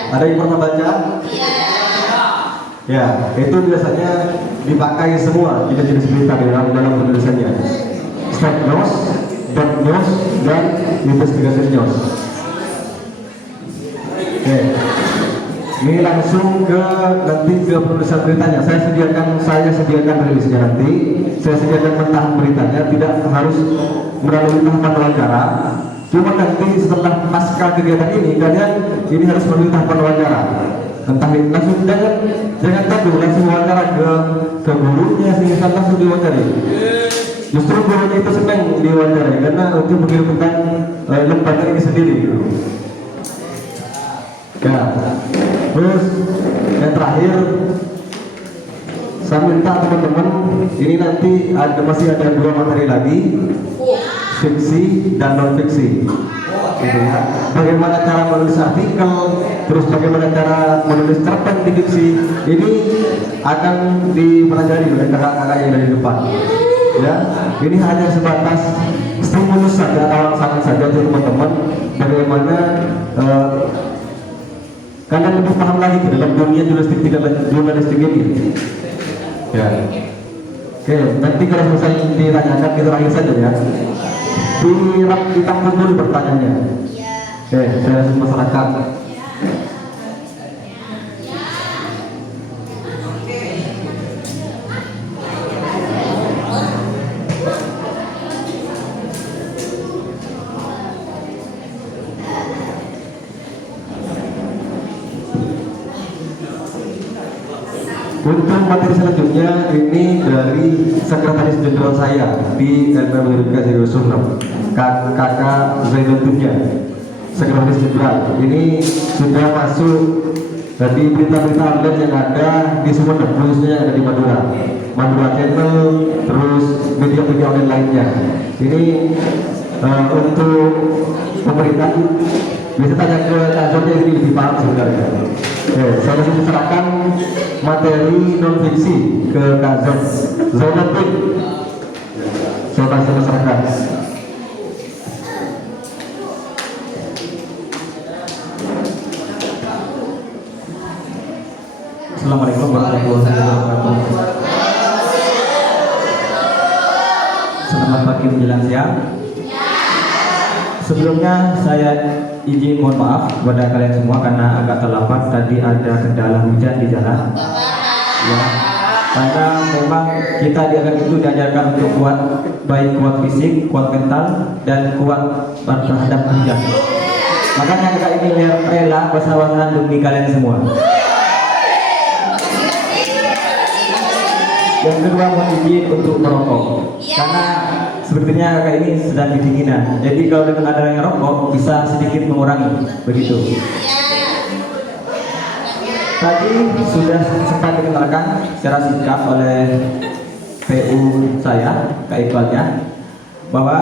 Ada yang pernah baca? Ya, itu biasanya dipakai semua jenis-jenis berita dalam penulisannya. Strike news, deep news, dan investigasi news. Oke. Ini langsung ke nanti ke penulisan beritanya. Saya sediakan rilisnya nanti. Saya sediakan mentahan beritanya, tidak harus melalui tahapan wawancara. Cuma nanti setelah pasca kegiatan ini kalian ini harus melalui tahapan wawancara. Entah ini langsung jangan takut langsung wawancara ke gurunya sehingga langsung diwawancari. Justru gurunya itu senang diwawancarai karena untuk menghilangkan lembaga ini sendiri. Ya. Terus yang terakhir saya minta teman-teman ini nanti masih ada 2 materi lagi, fiksi dan non fiksi. Gitu ya. Bagaimana cara menulis artikel, terus bagaimana cara menulis cerpen di fiksi ini akan dipelajari oleh kakak-kakak yang dari depan. Ya, ini hanya sebatas stimulus saja, awal saja untuk teman-teman bagaimana kalian lebih paham lagi ke dalam dunia jurnalistik ini. Ya. Oke, nanti kalau selesai ditanyakan kita terakhir saja ya. Ditampung dulu pertanyaannya. Oke, saya langsung masyarakat. Untuk materi selanjutnya ini dari Sekretaris Jenderal saya di LPM Universitas Sumeneb, Kakak Zainuddinnya, Sekretaris Jenderal. Ini sudah masuk di berita-berita online yang ada di Sumeneb, khususnya yang ada di Madura Channel, terus media-media online lainnya. Ini untuk pemerintah bisa tanya ke Kak ini lebih paham sebenarnya. Saya langsung serahkan materi non fiksi ke Kak Zainuddin. Saya langsung serahkan. Assalamualaikum warahmatullahi wabarakatuh. Selamat pagi menjelang siang. Sebelumnya saya izin mohon maaf kepada kalian semua karena agak terlambat, tadi ada kendala hujan di jalan. Ya, karena memang kita diajarkan untuk kuat, baik kuat fisik, kuat mental, dan kuat terhadap hujan. Makanya kakak ini rela bersawasan demi kalian semua. Yang kedua, mohon izin untuk merokok karena sepertinya kakak ini sedang kedinginan. Jadi kalau dengan adanya rokok bisa sedikit mengurangi begitu. Tadi sudah sempat dikenalkan secara singkat oleh PU saya, Kak Iqbalnya, bahwa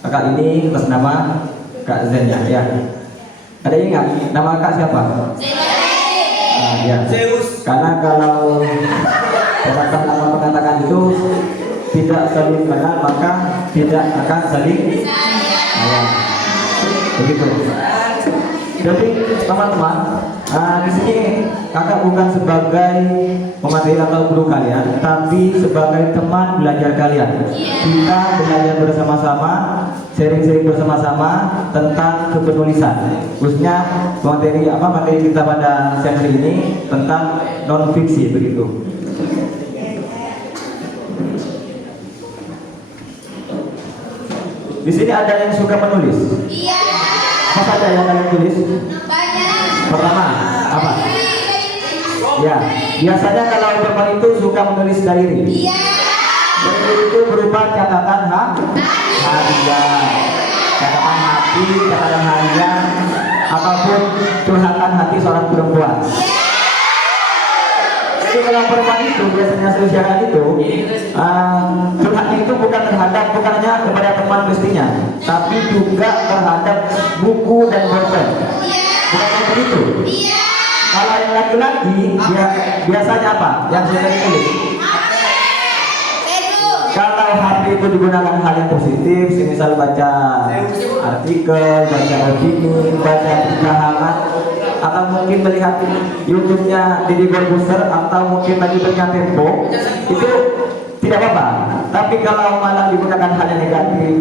kakak ini atas nama Kak Zennya. Ya. Ada yang ingat nama kak siapa? Ya. Karena kalau kata-kata mengatakan itu tidak saling kenal maka tidak akan saling begitu. Jadi teman-teman, di sini kakak bukan sebagai pemateri atau guru kalian, tapi sebagai teman belajar kalian. Kita belajar bersama-sama, sharing-sharing bersama-sama tentang kepenulisan. Khususnya materi kita pada sesi ini tentang non fiksi begitu. Di sini ada yang suka menulis. Iya. Apa saja yang kalian tulis? Banyak. Pertama, apa? Ya, biasanya kalau perempuan itu suka menulis diary. Iya. Diary itu berupa catatan harian, catatan hati, catatan harian, apapun curhatan hati seorang perempuan. Jadi kalau perempuan itu biasanya sosial itu curhatnya itu bukan hanya kepada teman mestinya, tapi juga terhadap buku dan bolpen. Bukan seperti itu. Kalau yang laki-laki biasanya apa? Yang sudah ditulis. Kalau hati itu digunakan hal yang positif, misal baca artikel, baca opini, baca berita hangat, atau mungkin melihat YouTube-nya Deddy Corbuzier, atau mungkin lagi baca Tempo, itu tidak apa-apa. Tapi kalau malah digunakan hal yang negatif,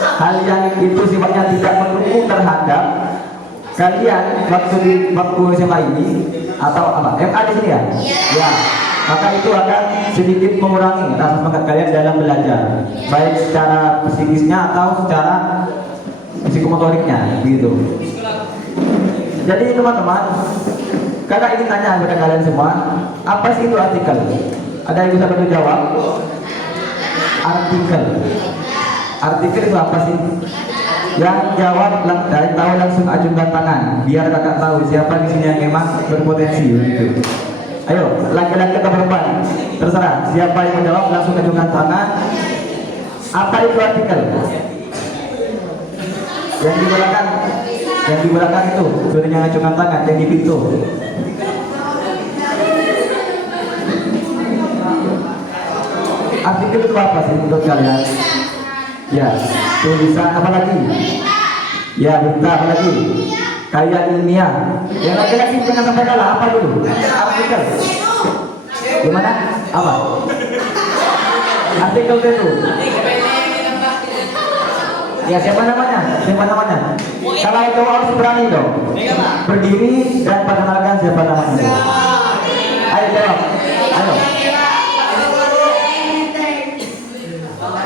hal yang itu sifatnya tidak mendukung terhadap kalian waktu di bangku SMA ini atau apa MA di sini ya? Ya. Maka itu akan sedikit mengurangi rasa semangat kalian dalam belajar, baik secara psikisnya atau secara psikomotoriknya, begitu. Jadi teman-teman, kakak ingin tanya kepada kalian semua, apa sih itu artikel? Ada yang bisa bantu jawab? Artikel itu apa sih? Yang jawab tahu langsung ajukan tangan, biar kakak tahu siapa di sini yang memang berpotensi, gitu. Ayo, laki-laki atau perempuan, terserah. Siapa yang menjawab langsung ajukan tangan. Apa itu artikel? Yang di belakang itu, suruhnya ajukan tangan yang di pintu. Artikel itu apa sih menurut kalian? Ya, tulisan apa lagi? Ya, berita apa lagi? Kayak ilmiah. Yang laki-laki jangan sampai kalah. Apa dulu? Artikel. Gimana? Apa? Artikel itu. Ya, siapa namanya? Kalau cowok harus berani dong. Berdiri dan perkenalkan siapa namanya. Ayo jawab. Ayo.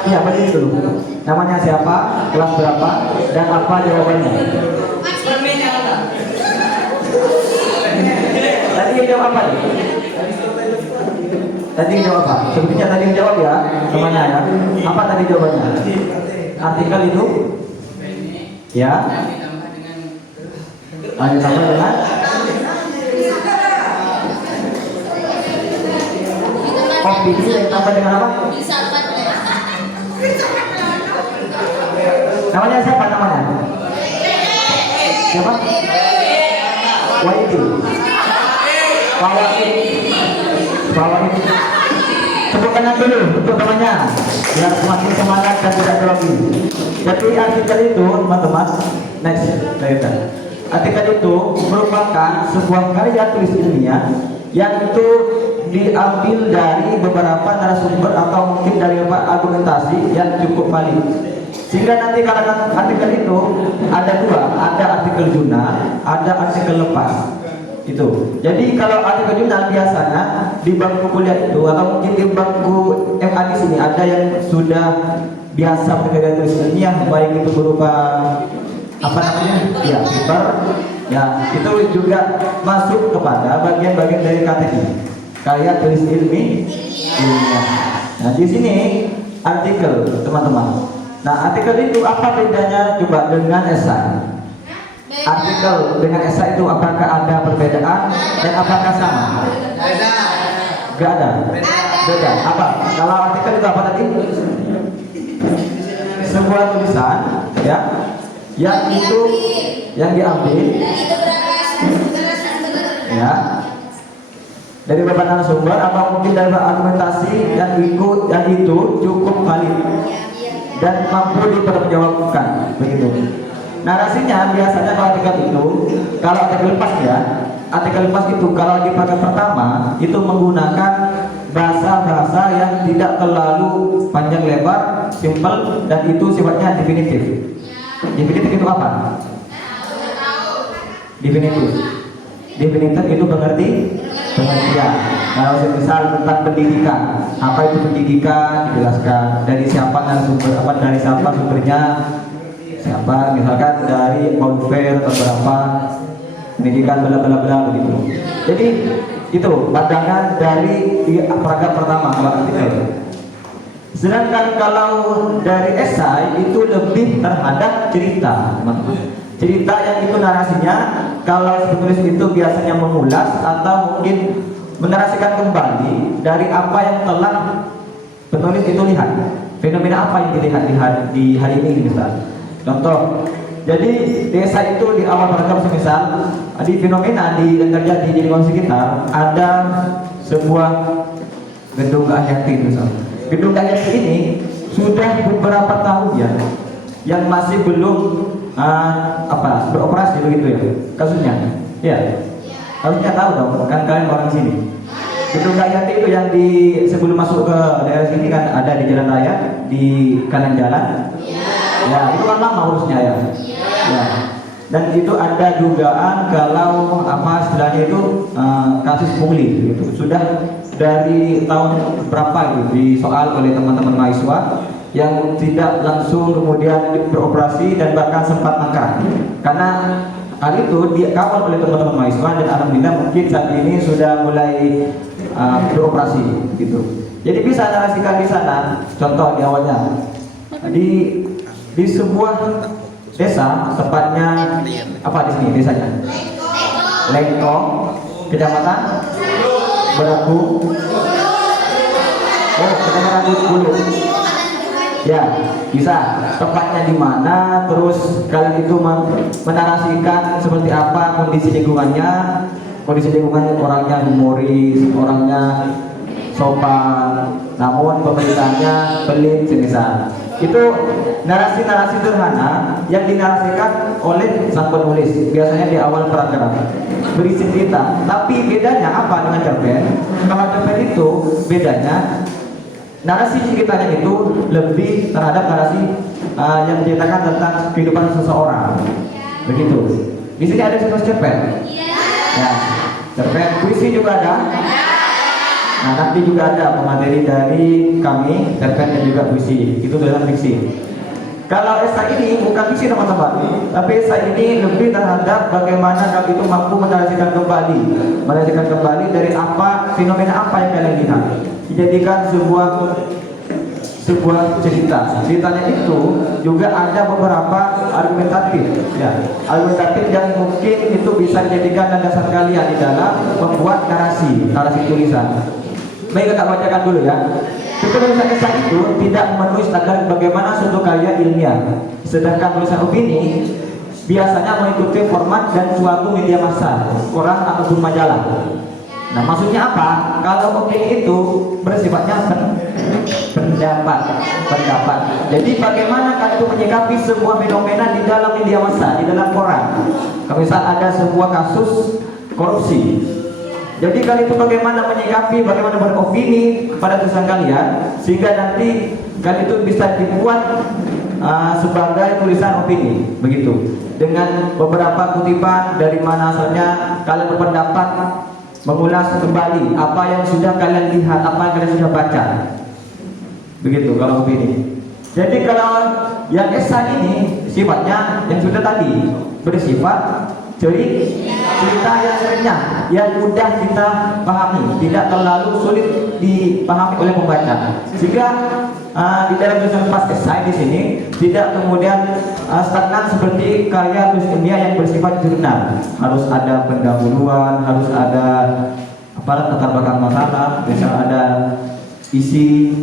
Iya, berdiri dulu. Namanya siapa? Kelas berapa? Dan apa jawabannya? Tadi yang jawab apa? Tadi yang jawab apa? Sebetulnya tadi yang jawab ya, temannya ya. Apa tadi jawabannya? Artikel itu? Ya. Ada sama dengan? Opini yang tambah dengan apa? Namanya siapa namanya? Siapa? Wahidi. Fawait. Sebutkan dulu untuk namanya biar semakin semangat dan tidak grogi. Jadi artikel itu teman-teman, next later. Artikel itu merupakan sebuah karya tulis ilmiah yang itu diambil dari beberapa narasumber atau mungkin dari argumentasi yang cukup valid. Sehingga nanti kalau artikel itu ada dua, ada artikel jurnal, ada artikel lepas. Itu. Jadi kalau artikel jurnal biasanya di bangku kuliah itu atau mungkin di bangku MA di sini ada yang sudah biasa bekerja tulis ilmiah, baik itu berupa apa namanya? Ya, paper. Ya, itu juga masuk kepada bagian-bagian dari KTI. Karya tulis ilmiah. Nah, di sini artikel, teman-teman. Nah, artikel itu apa bedanya coba dengan esai? Artikel dengan esai itu apakah ada perbedaan dan apakah sama? Gak ada. Beda. Apa? Kalau artikel itu apa tadi? Sebuah tulisan, ya, yang diambil, ya, dari beberapa narasumber atau mungkin dari argumentasi yang itu cukup valid dan mampu dipertanggungjawabkan, begitu. Narasinya biasanya kalau artikel lepas ya, artikel lepas itu kalau dipakai pertama itu menggunakan bahasa-bahasa yang tidak terlalu panjang lebar, simpel, dan itu sifatnya definitif. Definitif itu apa? Definitif itu pengertian. Kalau misal tentang pendidikan, apa itu pendidikan dijelaskan dari siapa narasumber, apa dari siapa sumbernya, siapa misalkan dari Paulfer atau berapa pendidikan bla bla bla begitu. Jadi itu pandangan dari paragraf pertama kalau artikel. Sedangkan kalau dari esai itu lebih terhadap cerita, teman-teman. Cerita yang itu narasinya, kalau penulis itu biasanya mengulas atau mungkin menarasikan kembali dari apa yang telah penulis itu lihat, fenomena apa yang dilihat di hari ini misal. Contoh, jadi desa itu di awal paragraf semisal di fenomena yang terjadi di lingkungan sekitar ada sebuah gedung Ahyati misal. Gedung Ahyati ini sudah beberapa tahun ya, yang masih belum beroperasi begitu ya kasusnya. Ya, harusnya tahu dong kan kalian orang sini. Gedung Ahyati itu yang di sebelum masuk ke daerah sini kan ada di jalan raya di kanan jalan. Ya, itu kan lama urusnya ya. Ya. dan itu ada dugaan kalau apa istilahnya itu kasus pungli gitu. Sudah dari tahun berapa itu disoal oleh teman-teman mahasiswa yang tidak langsung kemudian beroperasi dan bahkan sempat mangkrak karena hal itu dikawal oleh teman-teman mahasiswa, dan alhamdulillah mungkin saat ini sudah mulai beroperasi gitu. Jadi bisa narasikan di sana contoh di awalnya di sebuah desa, tepatnya apa di sini desanya? Lengkong, kecamatan Berabu. Oh, kecamatan Bulu. Ya, bisa. Tepatnya di mana? Terus kalian itu menarasikan seperti apa kondisi lingkungannya? Kondisi lingkungannya, orangnya humoris, orangnya sopan, namun pemerintahnya pelit semisal. Itu narasi-narasi sederhana yang dinarasikan oleh sang penulis, biasanya di awal paragraf berisi cerita. Tapi bedanya apa dengan cerpen? Kalau cerpen itu bedanya narasi ceritanya itu lebih terhadap narasi yang menceritakan tentang kehidupan seseorang. Begitu. Di sini ada situs cerpen. Ya, cerpen puisi juga ada. Nah, nanti juga ada pemateri dari kami, cerpen dan juga puisi. Itu dalam fiksi. Kalau esai ini bukan fiksi teman-teman, tapi esai ini lebih terhadap bagaimana kami itu mampu menarasikan kembali dari apa fenomena apa yang kalian lihat, dijadikan sebuah cerita. Ceritanya itu juga ada beberapa argumentatif, ya, argumentatif yang mungkin itu bisa dijadikan dasar kalian di dalam membuat narasi tulisan. Baik, kita bacakan dulu ya. Tulisan esai itu tidak memenuhi standar bagaimana suatu karya ilmiah, sedangkan tulisan opini biasanya mengikuti format dan suatu media massa, koran ataupun majalah. Nah, maksudnya apa? Kalau opini itu bersifatnya pendapat. Jadi bagaimana kalian itu menyikapi sebuah fenomena di dalam media massa, di dalam koran. Kalau misal ada sebuah kasus korupsi, jadi kalian itu bagaimana menyikapi, bagaimana beropini kepada tulisan kalian, sehingga nanti kalian itu bisa dibuat sebagai tulisan opini, begitu. Dengan beberapa kutipan dari mana asalnya, kalian berpendapat mengulas kembali apa yang sudah kalian lihat, apa yang kalian sudah baca, begitu kalau opini. Jadi kalau yang esai ini sifatnya yang sudah tadi bersifat cerita yang renyah, yang mudah kita pahami, tidak terlalu sulit dipahami oleh pembaca. Sehingga di dalam tulisan pas esai di sini tidak kemudian stagnan seperti karya tulis ilmiah yang bersifat jurnal. Harus ada pendahuluan, harus ada latar belakang masalah, misal ada isi,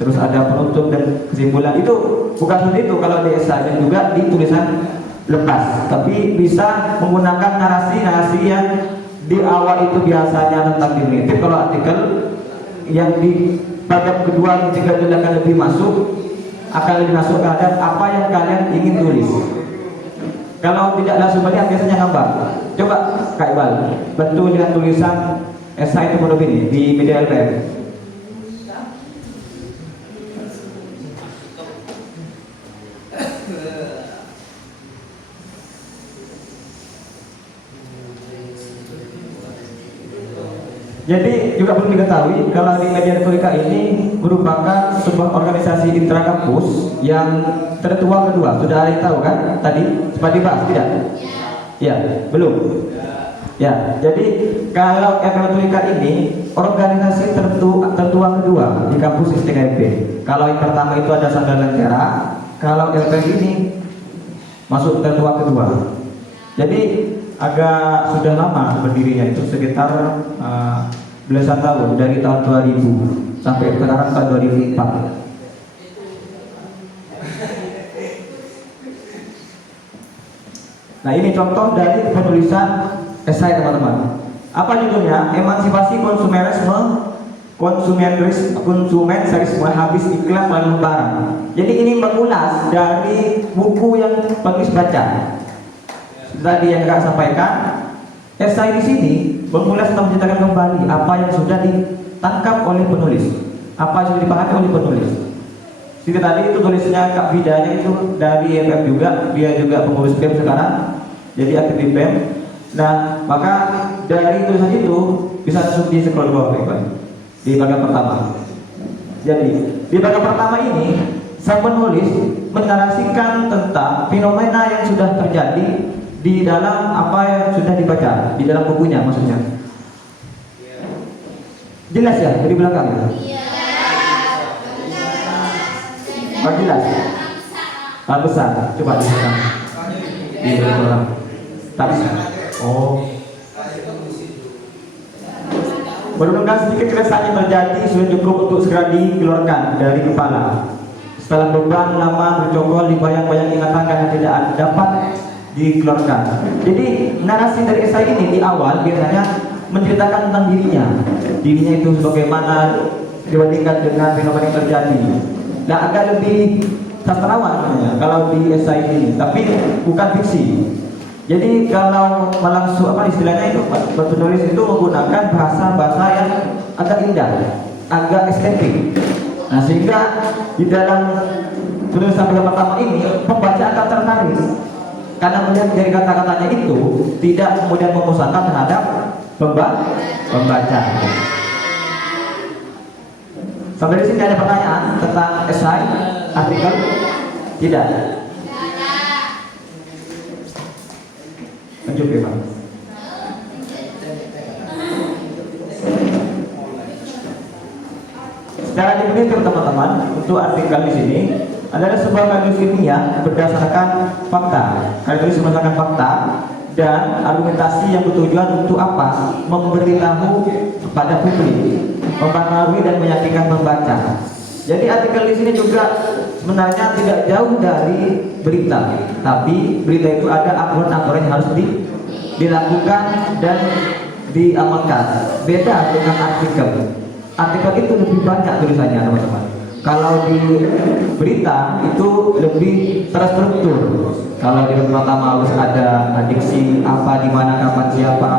terus ada penutup dan kesimpulan. Itu bukan seperti itu kalau di esai, dan juga di tulisan lepas, tapi bisa menggunakan narasi-narasi yang di awal itu biasanya tentang definitif. Kalau artikel yang di paragraf kedua, ketiga itu akan lebih akan lebih masuk ke apa yang kalian ingin tulis. Kalau tidak langsung melihat, biasanya gambar. Coba Kak Iqbal bantu lihat tulisan esai itu ini di media LPM. Jadi juga perlu diketahui kalau di media retorika ini merupakan sebuah organisasi intrakampus yang tertua kedua. Sudah ada yang tahu kan tadi? Sempat dibahas tidak? Ya, belum. Ya, jadi kalau retorika ini organisasi tertua kedua di kampus STKIP. Kalau yang pertama itu ada Sanggar Lentera, kalau LPM ini masuk tertua kedua. Jadi agak sudah lama berdirinya, itu sekitar belasan tahun, dari tahun 2000 sampai sekarang tahun 2004. Nah, ini contoh dari penulisan esai teman-teman. Apa judulnya? Emansipasi konsumerisme habis iklan lalu barang. Jadi ini mengulas dari buku yang penulis baca. Tadi yang Kak sampaikan, esai di sini mengulas atau menceritakan kembali apa yang sudah ditangkap oleh penulis, apa yang sudah dipahami oleh penulis. Jadi tadi itu tulisnya Kak Vidanya itu dari FF juga, dia juga pengurus BEM sekarang. jadi aktif di BEM. Nah, maka dari tulisan itu bisa langsung di scroll bawah Pak, di bagian pertama. Jadi di bagian pertama ini sang penulis menarasikan tentang fenomena yang sudah terjadi di dalam apa yang sudah dibaca di dalam bukunya, maksudnya. Jelas ya dari belakang ya? Oh, jelas. Besar. Coba lihat. Di belakang. Tapi oh. Merenungkan sedikit keresahan yang terjadi sudah cukup untuk segera dikeluarkan dari kepala. Setelah beban lama bercokol di bayang-bayang ingatan karena tidak dapat dikeluarkan. Jadi narasi dari esai ini di awal biasanya menceritakan tentang dirinya itu sebagaimana dibandingkan dengan fenomena yang terjadi. Nah, agak lebih sastrawan namanya kalau di esai ini, tapi bukan fiksi. Jadi kalau langsung apa istilahnya itu penulis itu menggunakan bahasa yang agak indah, agak estetik. Nah, sehingga di dalam tulisan pertama ini pembaca akan tertarik karena melihat dari kata-katanya itu tidak kemudian memusatkan terhadap pembaca. Sampai di sini ada pertanyaan tentang esai, artikel? Tidak. Lanjut ya, Pak. Secara definitif teman-teman, untuk artikel di sini adalah sebuah kajian ilmiah berdasarkan fakta. Kajian berdasarkan fakta dan argumentasi yang bertujuan untuk apa? Memberitahu kepada publik, mempengaruhi dan meyakinkan membaca. Jadi artikel di sini juga sebenarnya tidak jauh dari berita, tapi berita itu ada aturan-aturan yang harus dilakukan dan diamalkan. Beda dengan artikel. Artikel itu lebih banyak tulisannya teman-teman. Kalau di berita itu lebih terstruktur. Kalau di pertama harus ada diksi apa, di mana, kapan, siapa.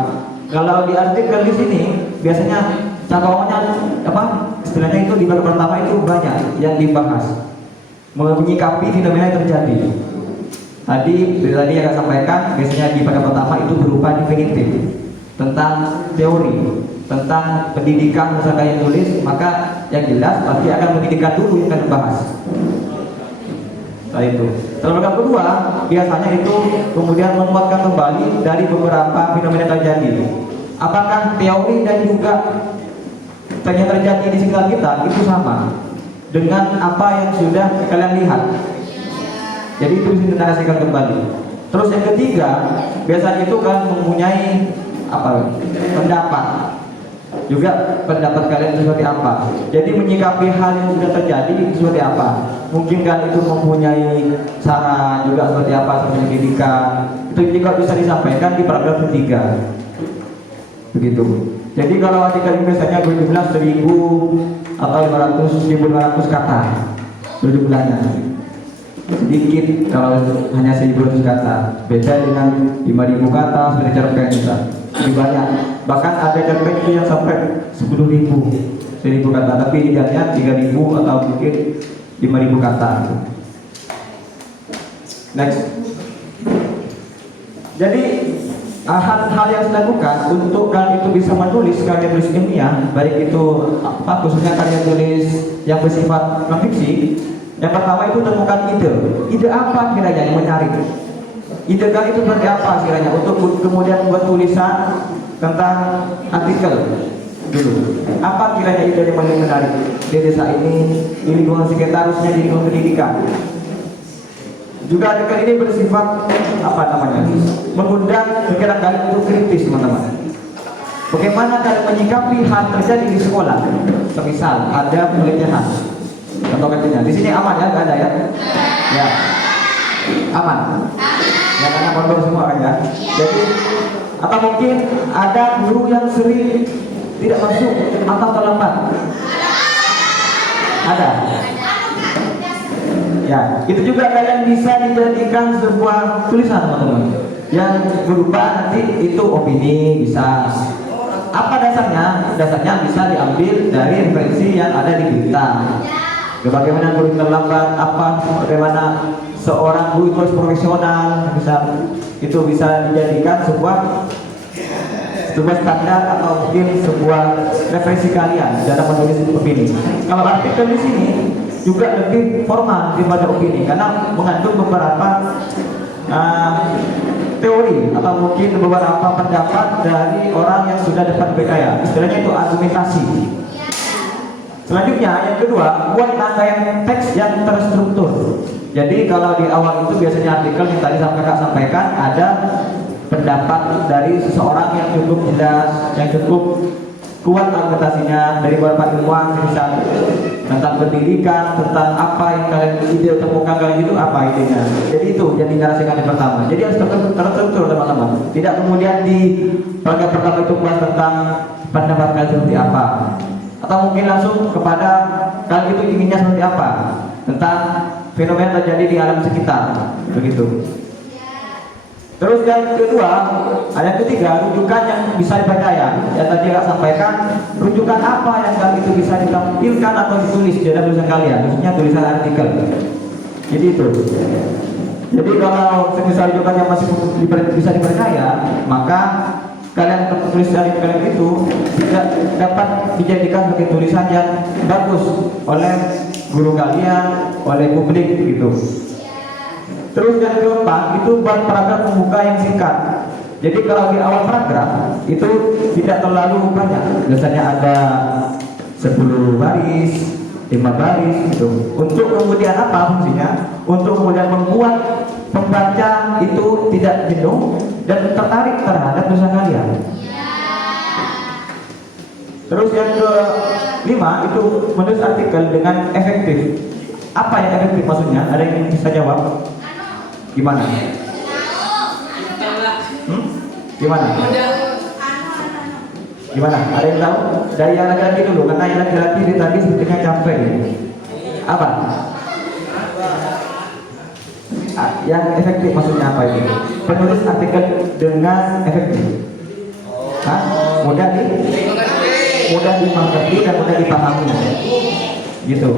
Kalau di artikel di sini biasanya cangkauannya apa? Istilahnya itu di bagian pertama itu banyak yang dibahas, menyikapi fenomena yang terjadi. Tadi yang akan sampaikan biasanya di bagian pertama itu berupa definitif tentang teori, tentang pendidikan misalkan yang tulis, maka yang jelas pasti akan pendidikan dulu yang akan dibahas. Setelah itu, bagian kedua biasanya itu kemudian menguatkan kembali dari beberapa fenomena terjadi. Apakah teori dan juga yang terjadi di sekitar kita itu sama dengan apa yang sudah kalian lihat? Jadi itu bisa dinarasikan kembali. Terus yang ketiga, biasanya itu kan mempunyai apa? Pendapat. Juga pendapat kalian itu seperti apa? Jadi menyikapi hal yang sudah terjadi itu seperti apa? Mungkin kan itu mempunyai cara juga seperti apa seperti pendidikan. Itu juga bisa disampaikan di paragraf ketiga. Begitu. Jadi kalau artikel ini biasanya berjumlah 1000 atau 1500 kata berjumlahnya. Sedikit kalau hanya 1200 kata. Beda dengan 5000 kata seperti cerpen kita. Lebih banyak. Bahkan ada cerpen itu yang sampai 10.000 kata, tapi idealnya 3.000 atau mungkin 5.000 kata. Next. Jadi hal-hal yang dilakukan untuk kalian itu bisa menulis karya tulis ilmiah, baik itu apa khususnya karya tulis yang bersifat non-fiksi. Yang pertama itu temukan ide apa kiranya yang menarik. Ide kalian itu seperti apa kiranya untuk kemudian membuat tulisan tentang artikel dulu. Apa kiranya ide yang paling menarik di desa ini, di lingkungan sekitar, harusnya di lingkungan pendidikan. Juga artikel ini bersifat apa namanya? Mengundang pikiran kalian untuk kritis, teman-teman. Bagaimana kalian menyikapi hal terjadi di sekolah? Semisal ada pelecehan atau katanya di sini aman ya, nggak ada ya? Ya, aman. Ya, karena pondok semua kan ya. Jadi atau mungkin ada guru yang sering tidak masuk atau terlambat. Ada. Ya, itu juga kalian bisa dijadikan sebuah tulisan, teman-teman, yang berupa nanti itu opini bisa. Apa dasarnya? Dasarnya bisa diambil dari referensi yang ada di berita. Bagaimana guru terlambat, apa, bagaimana seorang guru tulis profesional, misal itu bisa dijadikan sebuah standar atau mungkin sebuah referensi kalian dalam menulis opini. Kalau artikel di sini juga lebih formal daripada opini karena mengandung beberapa teori atau mungkin beberapa pendapat dari orang yang sudah dapat berkaya. Istilahnya itu argumentasi. Selanjutnya yang kedua, buat rangkaian teks yang terstruktur. Jadi kalau di awal itu biasanya artikel yang tadi kakak sampaikan ada pendapat dari seseorang yang cukup jelas, yang cukup kuat argumentasinya dari beberapa ilmuwan, misal tentang pendidikan, tentang apa yang kalian ide temukan kalian itu apa idenya. Jadi itu jadi narasi kalian pertama. Jadi harus terstruktur teman-teman. Tidak kemudian di paragraf pertama itu bahas tentang pendapat kalian seperti apa, atau mungkin langsung kepada kalian itu inginnya seperti apa tentang fenomena terjadi di alam sekitar, begitu. Terus yang kedua, ada ketiga, rujukan yang bisa dipercaya. Yang tadi saya sampaikan, rujukan apa yang kalian itu bisa ditampilkan atau ditulis di dalam tulisan kalian, khususnya tulisan artikel. Jadi itu. Jadi kalau semisal rujukan yang masih bisa dipercaya, maka kalian tulis artikel kalian itu tidak dapat dijadikan sebagai tulisan yang bagus oleh guru kalian, oleh publik gitu. Terus yang keempat itu buat paragraf pembuka yang singkat. Jadi kalau di awal paragraf itu tidak terlalu banyak, biasanya ada 10 baris, 5 baris gitu. Untuk kemudian apa fungsinya? Untuk kemudian membuat pembaca itu tidak jenuh dan tertarik terhadap tulisan kalian. Terus yang kelima itu menulis artikel dengan efektif. Apa yang efektif maksudnya? Ada yang bisa jawab? Gimana? Gimana? Gimana? Ada yang tahu? Dari yang laki-laki dulu, karena yang laki-laki di tadi sepertinya capek. Apa? Yang efektif maksudnya apa itu? Penulis artikel dengan efektif. Hah? Mudah dimengerti dan mudah dipahami. Gitu.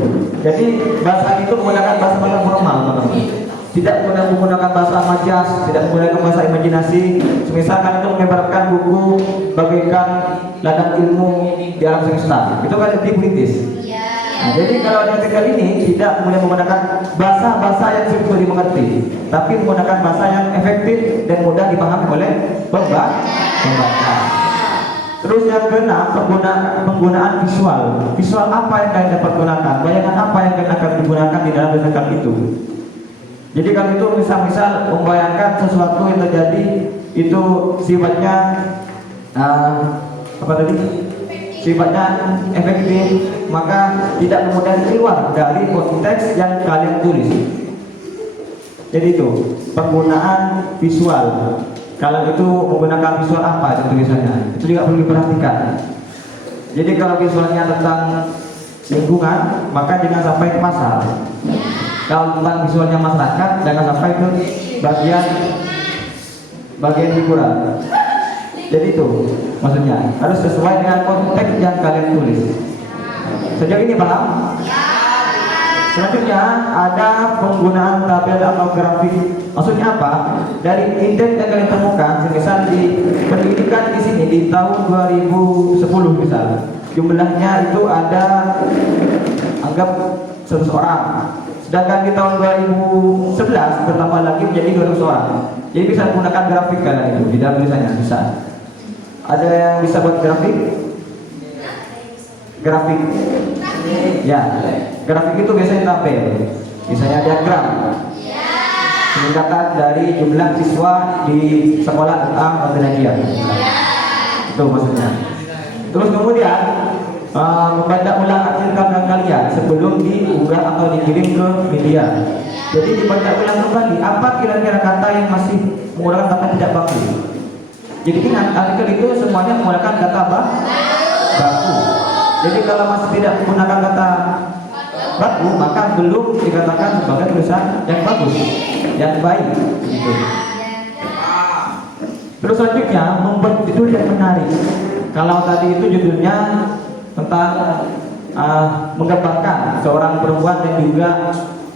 Jadi bahasa itu menggunakan bahasa formal, teman-teman. Tidak menggunakan bahasa majas, tidak menggunakan bahasa imajinasi. Misalkan itu mengibaratkan buku bagaikan ladang ilmu di alam semesta, itu kan lebih politis. Nah, jadi kalau di artikel ini tidak kemudian menggunakan bahasa yang sulit dimengerti, tapi menggunakan bahasa yang efektif dan mudah dipahami oleh pembaca. Terus yang keenam, penggunaan visual. Visual apa yang kalian dapat gunakan? Bayangan apa yang kalian akan digunakan di dalam tulisan itu? Jadi kalau itu misal membayangkan sesuatu yang terjadi itu sifatnya sifatnya efektif, maka tidak kemudian keluar dari konteks yang kalian tulis. Jadi itu penggunaan visual. Kalian itu menggunakan visual apa di tulisannya? Itu juga perlu diperhatikan. Jadi kalau visualnya tentang lingkungan, maka jangan sampai ke pasar. Kalau tentang visualnya masyarakat, jangan sampai ke bagian hiburan. Jadi itu maksudnya harus sesuai dengan konteks yang kalian tulis. Sejauh ini paham? Selanjutnya ada penggunaan tabel atau grafik. Maksudnya apa? Dari indeks yang kalian temukan, misal di pendidikan di sini di tahun 2010 misal, jumlahnya itu ada anggap 100 orang. Sedangkan di tahun 2011 bertambah lagi menjadi 200 orang. Jadi bisa menggunakan grafik kalian itu di dalam tulisannya bisa. Ada yang bisa buat grafik? Grafik. Ya, grafik itu biasanya tabel. Misalnya diagram. Peningkatan dari jumlah siswa di sekolah A dan itu maksudnya. Terus kemudian membaca ulang artikel kalian sebelum diunggah atau dikirim ke media. Jadi dibaca ulang kembali apa kira-kira kata yang masih menggunakan kata tidak baku. Jadi ingat artikel itu semuanya menggunakan kata baku. Jadi kalau masih tidak menggunakan kata baku, maka belum dikatakan sebagai tulisan yang bagus, yang baik. Gitu. Terus selanjutnya membuat judul yang menarik. Kalau tadi itu judulnya tentang menggambarkan seorang perempuan dan juga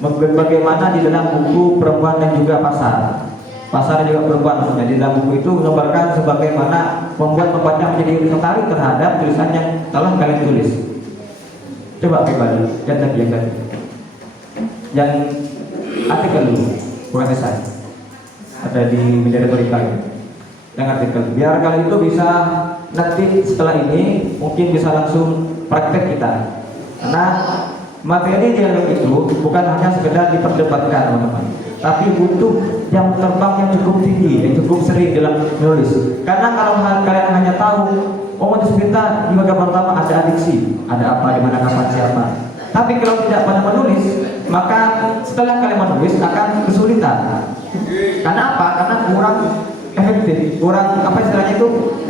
bagaimana di dalam buku Perempuan dan juga Pasar dan juga Perempuan, maksudnya di dalam buku itu menggambarkan sebagaimana membuat pembaca menjadi tertarik terhadap tulisan yang telah kalian tulis. Coba kembali, yang artikel dulu, bukan esai. Ada di media retorika yang artikel. Biar kalian itu bisa nanti setelah ini mungkin bisa langsung praktek kita. Karena materi dialog itu bukan hanya sekedar diperdebatkan teman-teman, tapi butuh jam terbang yang cukup tinggi, yang cukup sering dalam menulis. Karena kalau kalian hanya tahu modus kita di bagian pertama ada adiksi, ada apa, di mana, kapan, siapa. Tapi kalau tidak pernah menulis, maka setelah kalian menulis akan kesulitan. Karena apa? Karena kurang efektif, kurang apa istilahnya itu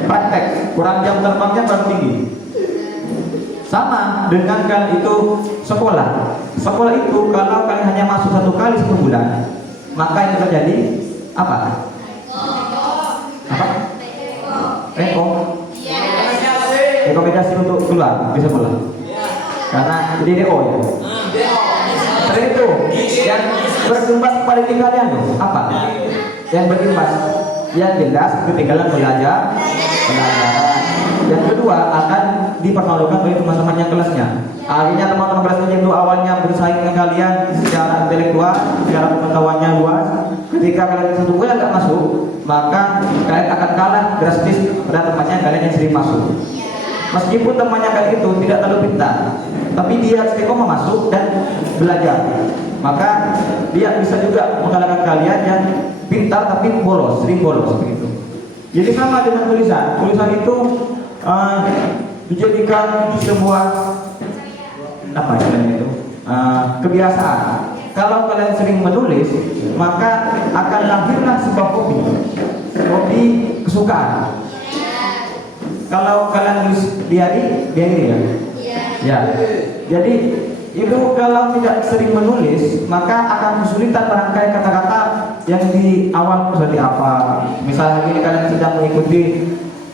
praktek, kurang jam terbangnya kurang tinggi. Sama dengan kalian itu sekolah. Sekolah itu kalau kalian hanya masuk 1 kali 1 bulan, maka yang terjadi apa? Apa? Rekomendasi untuk keluar bisa sekolah. Karena jadi DO ya. Setelah itu yang berimbas pada diri kalian apa? Yang berimbas yang jelas ketinggalan belajar. Yang kedua akan dipermalukan oleh teman-teman yang kelasnya. Akhirnya teman-teman kelasnya itu awalnya bersaing dengan kalian secara intelektual, secara pengetahuannya luas. Ketika kalian 1 bulan nggak masuk, maka kalian akan kalah drastis pada temannya kalian yang sering masuk. Meskipun temannya kalian itu tidak terlalu pintar, tapi dia istiqomah masuk dan belajar, maka dia bisa juga mengalahkan kalian yang pintar tapi bolos, sering bolos begitu. Jadi sama dengan tulisan. Tulisan itu dijadikan sebuah apa istilahnya itu kebiasaan. Kalau kalian sering menulis, maka akan lahirlah sebuah hobi kesukaan. Kalau kalian nulis diary ya. Ya. Jadi itu kalau tidak sering menulis, maka akan kesulitan merangkai kata-kata yang di awal seperti apa. Misalnya ini kalian sedang mengikuti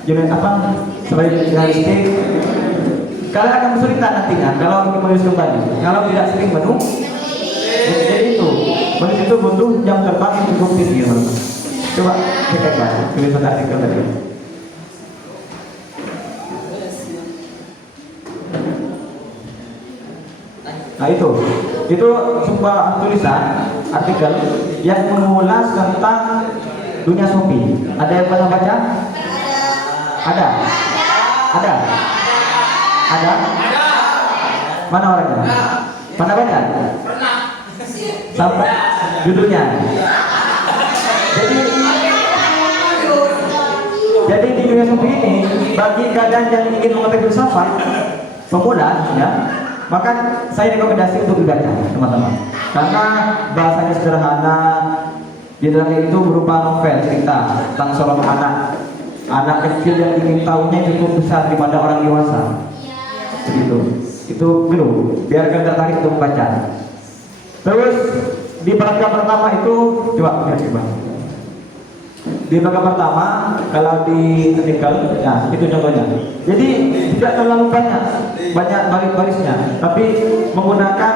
unit apa sebagai jurnalistik, kalian akan kesulitan nantinya kalau ingin menulis kembali. Kalau tidak sering menulis, jadi itu menulis itu butuh jam terbang yang cukup tinggi, teman-teman. Coba kita baca tulisan artikel tadi. Nah itu sebuah tulisan artikel yang mengulas tentang dunia Shopee. Ada yang pernah baca? Ada. Mana orangnya? Pernah baca? Sampai judulnya. Jadi di dunia Shopee ini, bagi kalian yang ingin mengetahui filsafat pemula, ya, maka saya rekomendasi untuk dibaca, teman-teman. Karena bahasanya sederhana, di dalamnya itu berupa novel cerita tentang seorang anak kecil yang ingin tahunya cukup besar daripada orang dewasa. Begitu. Itu dulu, biar kalian tertarik untuk membaca. Terus di paragraf pertama itu coba. Di paragraf pertama kalau di artikel, ya itu contohnya. Jadi tidak terlalu banyak baris-barisnya, tapi menggunakan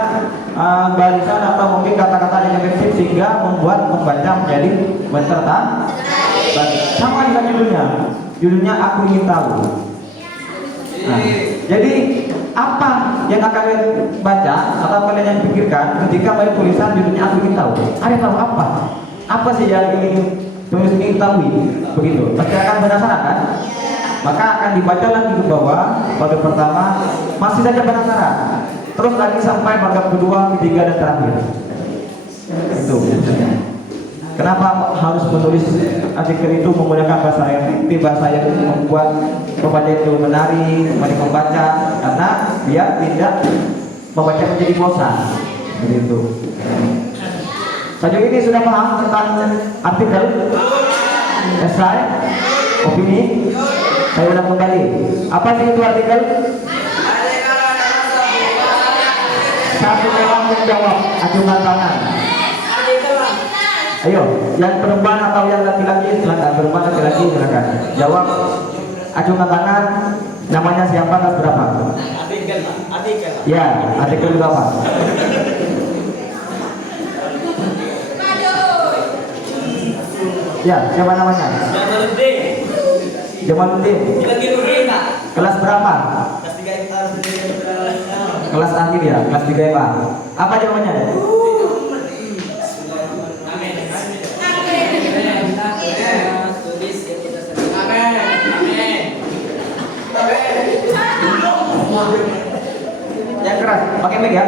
barisan atau mungkin kata-kata yang efektif sehingga membuat pembaca menjadi tertarik. Sama dengan judulnya Aku Ingin Tahu. Nah, jadi apa yang akan kalian baca atau kalian yang pikirkan ketika melihat tulisan judulnya Aku Ingin Tahu? Ada tahu apa? Apa sih yang ingin tulis ini ketahui? Begitu. Pasti akan penasaran kan? Maka akan dibaca lagi ke bawah. Bagian pertama masih saja penasaran. Terus lagi sampai bagian kedua, ketiga dan terakhir. Itu. Kenapa harus menulis artikel itu menggunakan bahasa yang efektif, bahasa yang membuat pembaca itu menarik, menarik membaca, karena dia tidak membaca menjadi bosan. Begitu. Sejauh ini sudah paham tentang artikel, esai, opini? Saya ulang kembali. Apa sih itu artikel? Satu orang menjawab, acungkan tangan. Ayo, yang perempuan atau yang laki-laki silakan. Perempuan laki-laki silakan. Jawab, acungkan tangan. Namanya siapa, kelas berapa? Artikel. Ya, artikel berapa? Ya, siapa namanya? Jamaluddin. Kelas berapa? Kelas akhir ya, kelas 3 IPA. Apa jawabannya? Yang keras, pakai mic ya.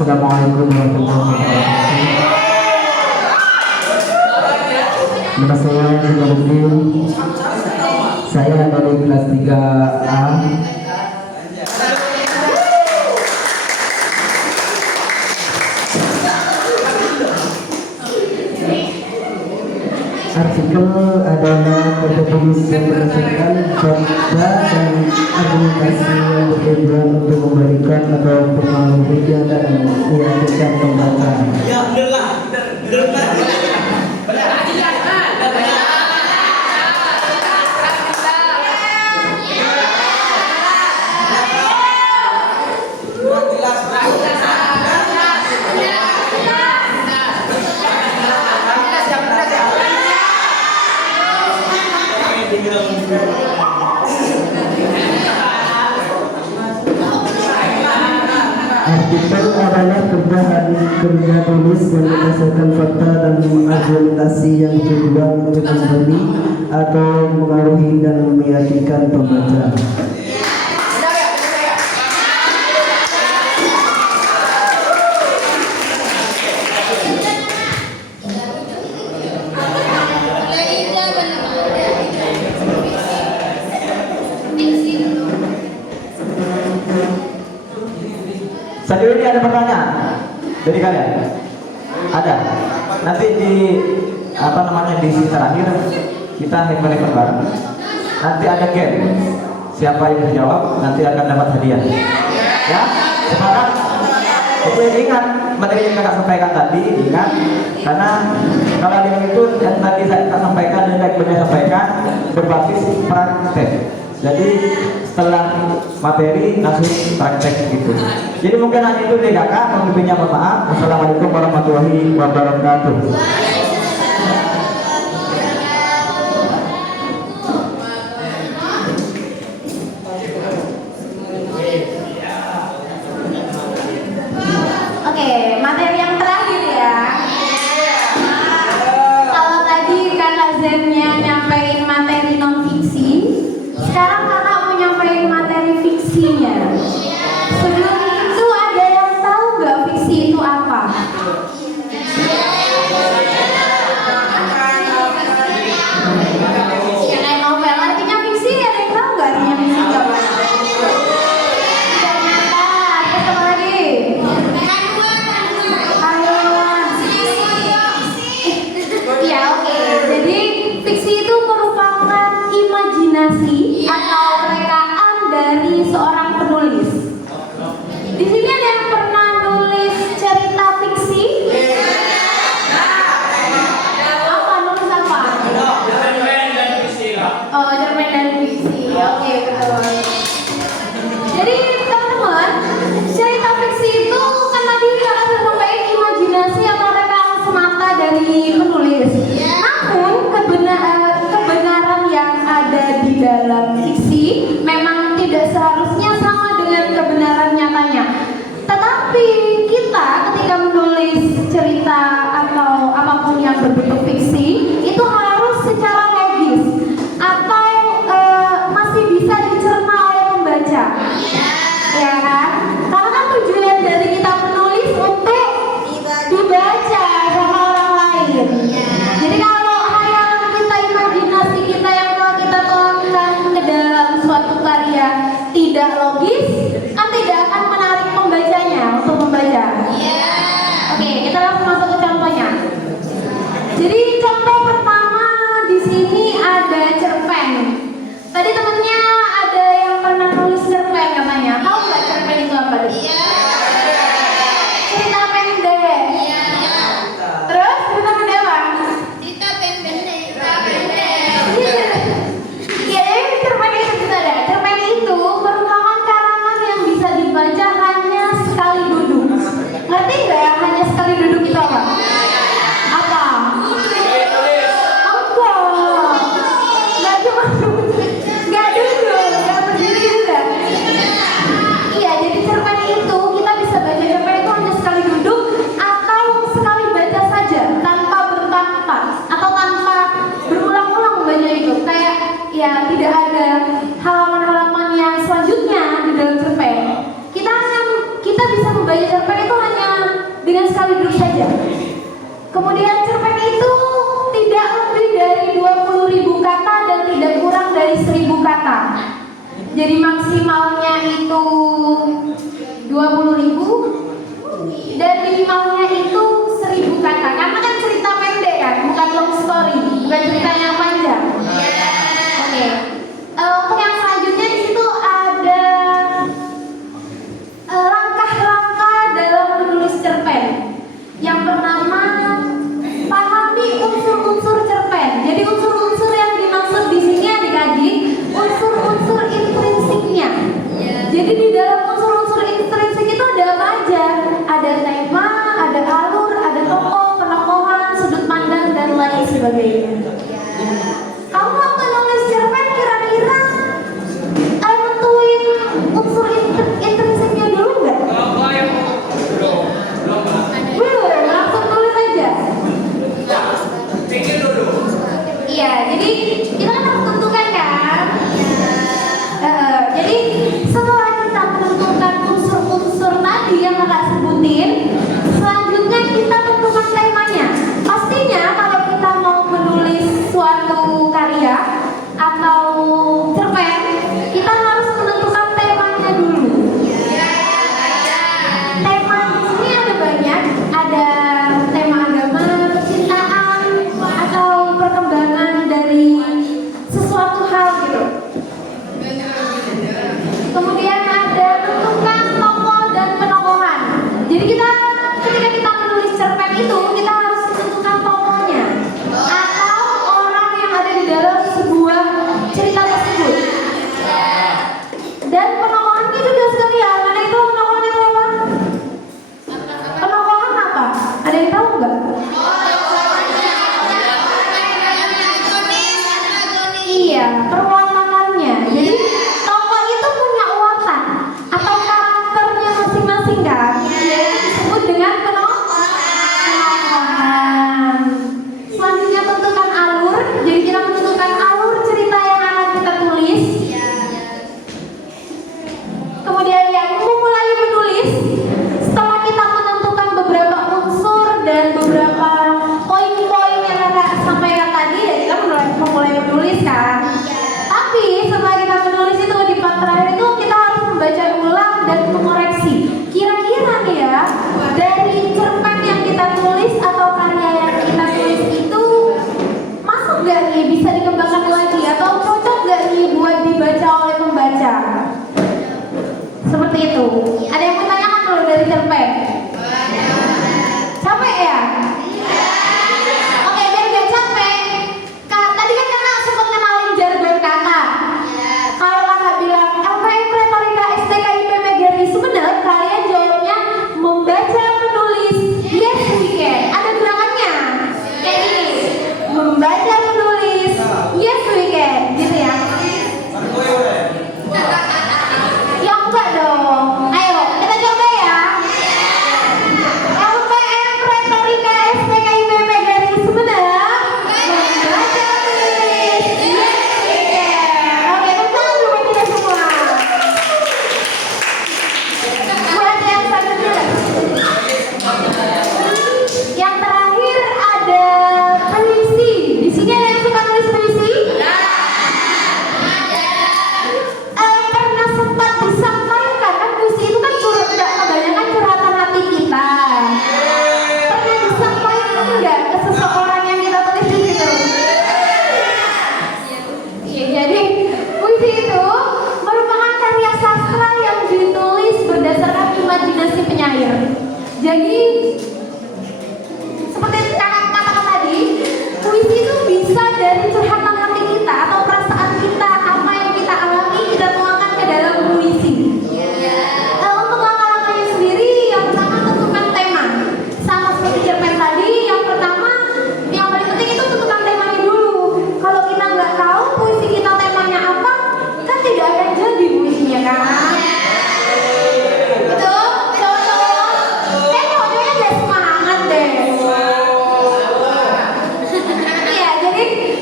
Assalamualaikum warahmatullahi wabarakatuh. Nama saya Jamaluddin. Saya dari kelas 3A. Artikel adalah tulis yang berdasarkan fakta dan argumentasi yang bertujuan untuk memberikan atau mempengaruhi dan meyakinkan pembaca. Artikel adalah kerja tulis yang berdasarkan fakta dan argumentasi yang bertujuan untuk memberi atau mempengaruhi dan meyakinkan pembaca. Sejauh ini ada pertanyaan dari kalian? Ada. Nanti di di sisi terakhir kita hand-to-hand bareng. Nanti ada game. Siapa yang menjawab nanti akan dapat hadiah. Ya, sekarang oke, ingat materi yang kakak sampaikan tadi, ingat, karena kalau yang itu yang tadi saya sampaikan dan yang sampaikan berbasis praktek. Jadi setelah materi langsung praktek gitu. Jadi mungkin hanya itu deh kakak, lebihnya mohon maaf. Wassalamualaikum warahmatullahi wabarakatuh. Oke, materi yang terakhir ya. Kalau tadi Kak Zennya nyampein materi non fiksi, sekarang kakak mau nyampein materi fiksinya. Sebelum itu ada yang tahu nggak fiksi itu apa? Kayak novel, artinya fiksi ada yang tahu nggak artinya fiksi itu apa? Tidak nyata. Terus apa lagi? Ya oke. Jadi fiksi itu merupakan imajinasi atau rekaan dari seorang penulis. Di sini ada yang pernah nulis cerita fiksi? Apa nulis apa? Oh, cerpen dan fiksi. Oke, betul. Jadi teman-teman, cerita fiksi itu kan tadi kakak sudah sampaikan imajinasi atau rekaan semata dari penulis. Namun kebenaran yang ada di dalam fiksi memang tidak seharusnya sama dengan kebenaran nyatanya. Tetapi kita ketika menulis cerita atau apapun yang berbentuk fiksi itu harus secara logis atau masih bisa dicerna oleh pembaca. Ya kan? Karena kan tujuan dari kita menulis untuk dibaca sama orang lain. Jadi kalau hayalan kita, imajinasi kita yang telah kita tuangkan ke dalam suatu karya tidak logis, kan tidak akan menarik pembacanya untuk membaca. Oke, kita langsung masuk ke contohnya. Jadi contoh pertama di sini ada cerpen. Tadi temennya ada yang apa deh? Cerita pendek. Terus cerita pendek apa? Iya, jadi cerpen itu kita ada. Cerpen itu merupakan karangan yang bisa dibaca hanya sekali duduk. Ngerti nggak ya hanya sekali duduk itu apa? Apa? Nggak cuma nggak duduk, nggak berdiri juga. Iya, jadi cerpen itu kita bisa baca cerpen itu hanya sekali duduk atau sekali baca saja tanpa bertahap atau tanpa berulang-ulang membaca itu. Kayak ya tidak ada halaman-halaman yang selanjutnya di dalam cerpen. Kita bisa membaca cerpen itu hanya dengan sekali duduk saja. Kemudian cerpen itu tidak lebih dari 20.000 kata dan tidak kurang dari 1.000 kata. Jadi maksimalnya itu 20.000 dan minimalnya itu 1.000 kata. Karena kan cerita pendek kan, bukan long story, bukan cerita yang panjang. Oke. Untuk yang selanjutnya di situ ada langkah-langkah dalam menulis cerpen. Yang pertama, pahami unsur-unsur cerpen. Jadi unsur-unsur yang dimaksud di sini adik-adik, unsur-unsur intrinsiknya. Jadi di dalam unsur-unsur intrinsik itu ada apa aja? Ada tema, ada alur, ada tokoh, penokohan, sudut pandang dan lain sebagainya. Kamu waktu nulis cerpen kira-kira nentuin unsur intrinsiknya dulu nggak? Belum, langsung tulis aja. Iya, jadi kita kan harus tentukan kan? Jadi setelah kita menentukan unsur-unsur tadi yang kakak sebutin, selanjutnya kita tentukan temanya. Pastinya kalau kita mau menulis suatu karya atau cerpen, kita harus menentukan temanya dulu. Tema di sini ada banyak, ada tema agama, percintaan, atau perkembangan dari sesuatu hal gitu. Kemudian ada tentukan tokoh dan penokohan. Jadi ketika kita menulis cerpen itu, kita harus tentukan tokohnya atau orang yang ada di dalam sebuah cerita tersebut. Dan penokohannya juga sekalian. Mana itu penokohan itu apa? Penokohan apa? Ada yang tahu nggak? Iya, perwatanannya. Jadi tokoh itu punya watak atau karakternya masing-masing kan? Yaitu disebut dengan penokohan. Selanjutnya tentukan alur. Jadi kita menentukan alur cerita yang akan kita tulis. Kemudian yang memulai menulis, setelah kita menentukan beberapa unsur dan beberapa poin-poin yang kakak sampaikan tadi, ya kita memulai menulis kan. Tapi setelah kita menulis itu di part terakhir itu kita harus membaca ulang dan mengoreksi. Kira-kira nih ya, dari cerpen yang kita tulis atau karya yang kita tulis itu masuk gak nih, bisa dikembangkan lagi atau cocok gak nih buat dibaca oleh pembaca? Seperti itu. Ada yang menanyakan dulu dari cerpen? Capek ya? Oke, biar gak capek. Tadi kan kakak sempat kenalin jargon kakak. Kalau kakak bilang LPM Retorika STK IPB Geri Sumeneb, kalian jawabnya membaca menulis yes we can. Ada gerakannya kayak gini, membaca menulis yes we can, gitu ya. Ya enggak dong. Ayo kita coba ya. LPM Retorika STK IPB Geri Sumeneb, membaca menulis yes we can. Oke, tepuk tangan dulu buat kita semua. Buat yang selanjutnya. Yang terakhir ada puisi. Di sini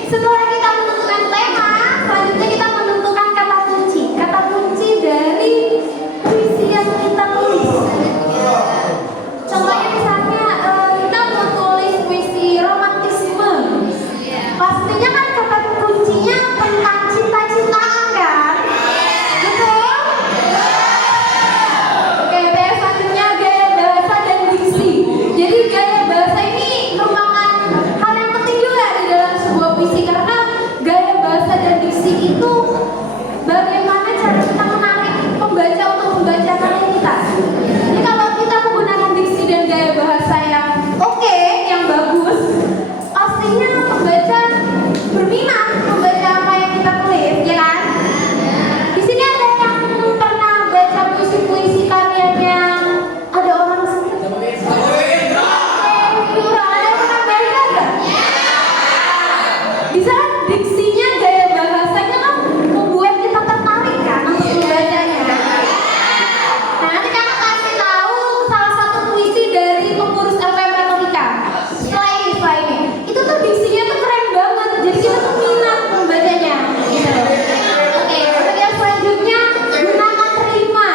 Setelah kita menentukan tema, selanjutnya kita menentukan kata kunci. Kata kunci dari puisi yang kita tulis. Contohnya misalnya kita mau tulis puisi romantisme. Pastinya kan kata kuncinya tentang cinta-cintaan kan? Betul? Oke, yang selanjutnya gaya bahasa dan diksi. Jadi gaya bahasa ini merupakan hal yang penting juga di dalam sebuah puisi karena gaya bahasa dan diksi itu bagaimana cara kita menarik pembaca untuk membaca karya kita. Jadi kalau kita menggunakan diksi dan gaya bahasa yang oke, yang bagus, pastinya pembaca berminat membaca apa yang kita tulis, ya kan? Di sini ada yang pernah baca puisi-puisi karyanya ada orang sini? Ada yang pernah baca nggak? Bisa diksinya, gaya bahasanya kan membuat kita tertarik kan untuk membacanya. Nah, nanti kakak kasih tahu salah satu puisi dari pengurus LPM Retorika. Setelah ini. Itu tuh diksinya tuh keren banget. Jadi kita tuh minat membacanya. Gitu. Oke, untuk yang selanjutnya gunakan rima.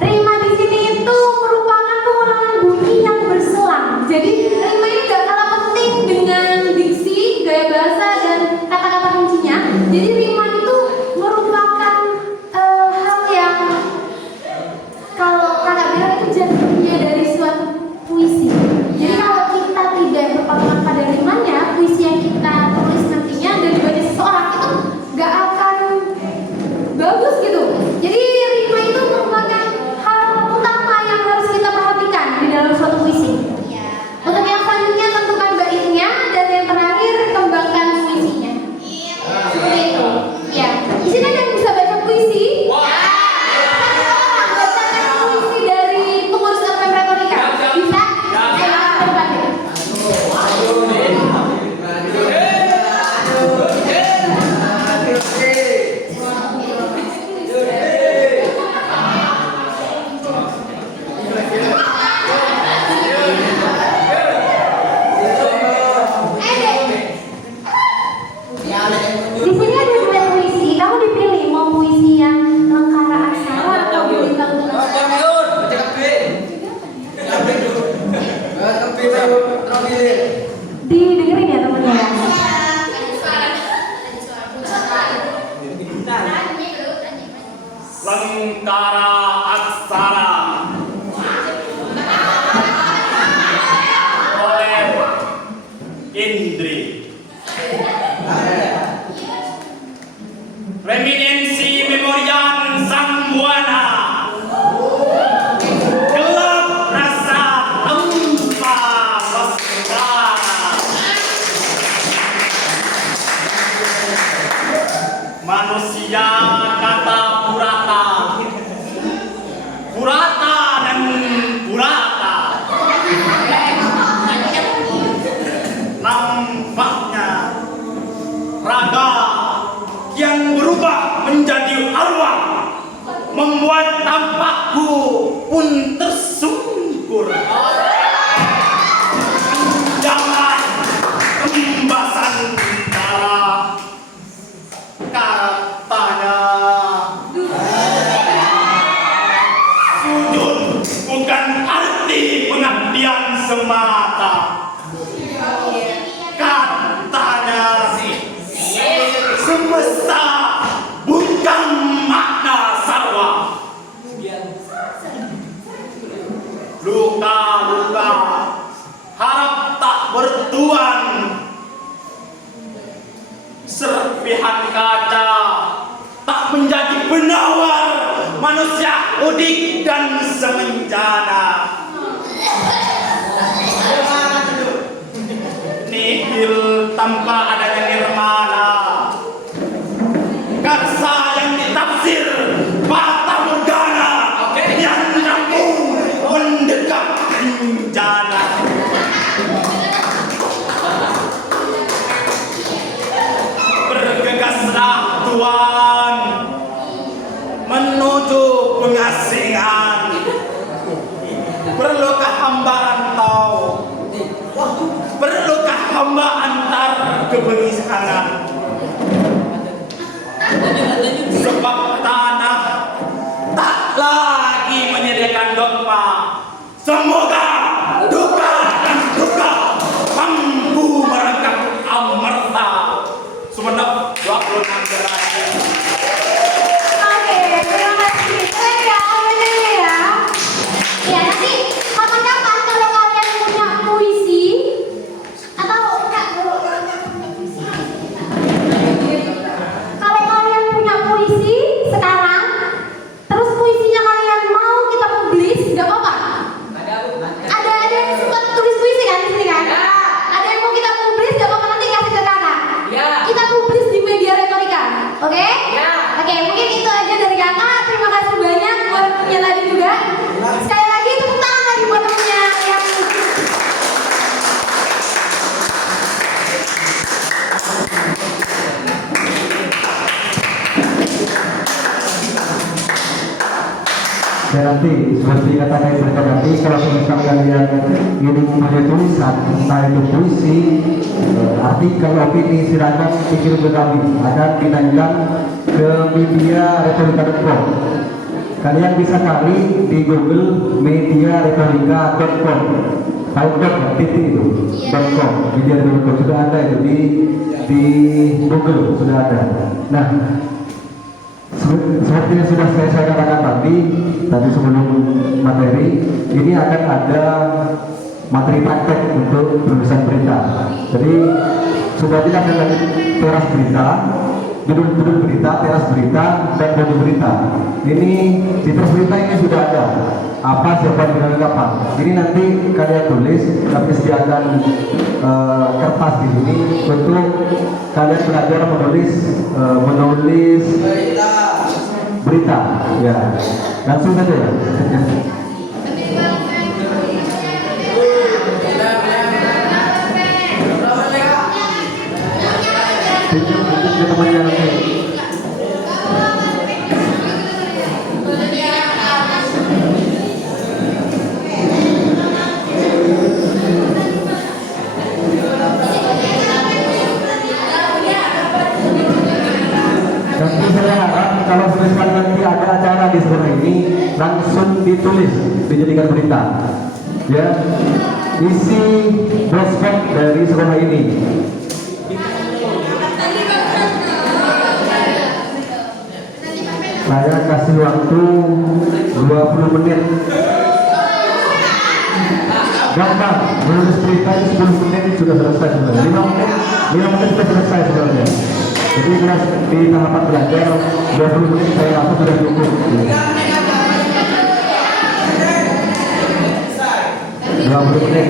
Rima di sini itu merupakan pengulangan bunyi yang berselang. Jadi rima ini gak kalah penting dengan diksi, gaya bahasa dan kata-kata kuncinya. Jadi rima itu merupakan hal yang kalau kakak bilang itu jantungnya dari suatu puisi. Jadi kalau kita tidak berpegang pada rimanya, puisi yang kita tulis nantinya dan dibaca seseorang itu gak akan bagus gitu. Jadi rima itu merupakan hal utama yang harus kita perhatikan di dalam suatu puisi. Untuk yang selanjutnya tentukan baitnya dan yang terakhir kembangkan puisinya. Seperti itu. Ya. Di sini ada yang bisa baca puisi? Bacakan puisi dari pengurus LPM Retorika. Bisa? Silakan berbagi. Di sini ada dua puisi. Kamu dipilih mau puisi yang lengkara aksara atau bintang didengerin ya teman-teman. Lengkara aksara oleh Indri. Reminiscensi memorian sang buana, gelap rasa tanpa mesra. Manusia kata purata, purata dan purata. Nampaknya raga yang berubah menjadi arwah membuat tampakku pun tersungkur. Jangan rembasan darah katanya. Sujud bukan arti pengabdian semata. Katanya semesta bukan makna sarwa. Luka-luka harap tak bertuan. Serpihan kaca tak menjadi penawar manusia udik dan semenjana. Nihil tanpa adanya nirmana. Karsa yang ditafsir fata morgana yang rampung mendekat bencana. Bergegaslah Tuhan menuju pengasingan. Perlukah hamba rantau? Perlukah hamba antar keberisanan. Sebab tanah tak lagi menyediakan dogma. Semoga duka dan duka mampu merangkap amarta. Sumenep 26 derajat. Oke, terima kasih. Ya, bener ya. Ya nanti kapan-kapan kalau kalian punya puisi atau kalau kalian punya puisi sekarang, terus puisinya kalian mau kita publis, nggak apa-apa. Ada yang suka tulis puisi kan di sini kan? Ada yang mau kita publis, nggak apa-apa, nanti kasih ke kakak. Kita publis di media retorika, oke? Oke, mungkin itu aja dari kakak. Terima kasih banyak buat temennya tadi juga. Sekali lagi tepuk tangan lagi buat temennya yang Dan nanti seperti kata mereka tadi, kalau misalnya kalian ingin mempunyai tulisan, entah itu puisi, artikel, opini, silakan kirim ke kami. Akan dinaikkan ke media retorika.com. Kalian bisa cari di Google mediaretorika.com. Tahu dot titik itu .com. Media.com sudah ada itu di Google sudah ada. Nah, seperti yang sudah saya katakan tadi sebelum materi, ini akan ada materi praktek untuk penulisan berita. Jadi sudah tidak ada lagi teras berita, judul berita, teras berita, dan body berita. Ini di teras berita ini sudah ada apa siapa dengan kapan. Ini nanti kalian tulis, kami sediakan kertas di sini untuk kalian belajar menulis berita, ya. Langsung saja ya. Tunjuk ke temannya nanti. Dan saya harap kalau misalkan nanti ada acara di sekolah ini langsung ditulis, dijadikan berita. Ya, isi prospek dari sekolah ini. Saya kasih waktu 20 menit. Gampang, menulis berita ini 10 menit sudah selesai sebenarnya. 5 menit sudah selesai sebenarnya. Jadi di tahapan belajar 20 menit saya langsung sudah cukup. 20 menit.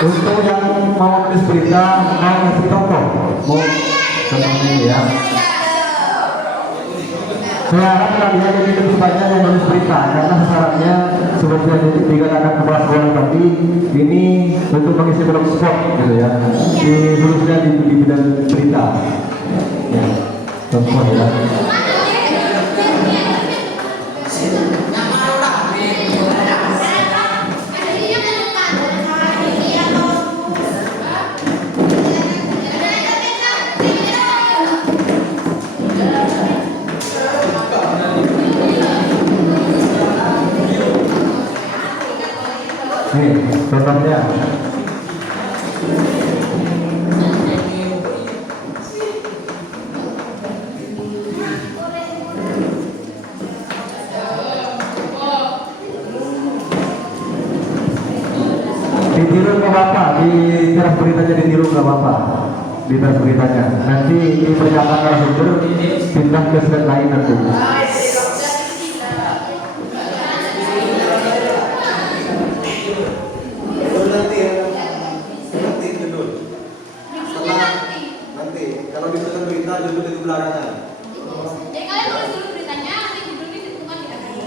Untuk yang mau nulis berita, mau ngasih contoh, mau contoh ini ya. Saya harap kalian lebih banyak yang nulis berita karena syaratnya seperti yang dikatakan kepala sekolah tadi, ini untuk mengisi blogspot gitu ya, khususnya di bidang berita. Ya, contoh ya. Nih, contohnya. Ditiru nggak apa-apa, di teras beritanya ditiru nggak apa-apa, di teras beritanya. Nanti di pernyataan narasumber pindah ke slide lain nanti. Nanti kalau ditulis berita judul itu belakangan. Jadi kalian tulis dulu beritanya, nanti judulnya ditentukan di akhir.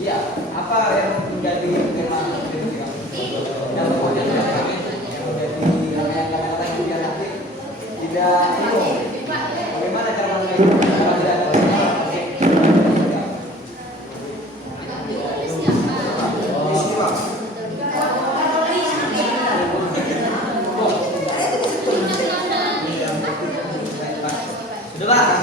Iya, apa yang menjadi tema yang menjadi kata-kata yang dia nanti tidak bingung. Bagaimana cara mengajarkan sudah Pak?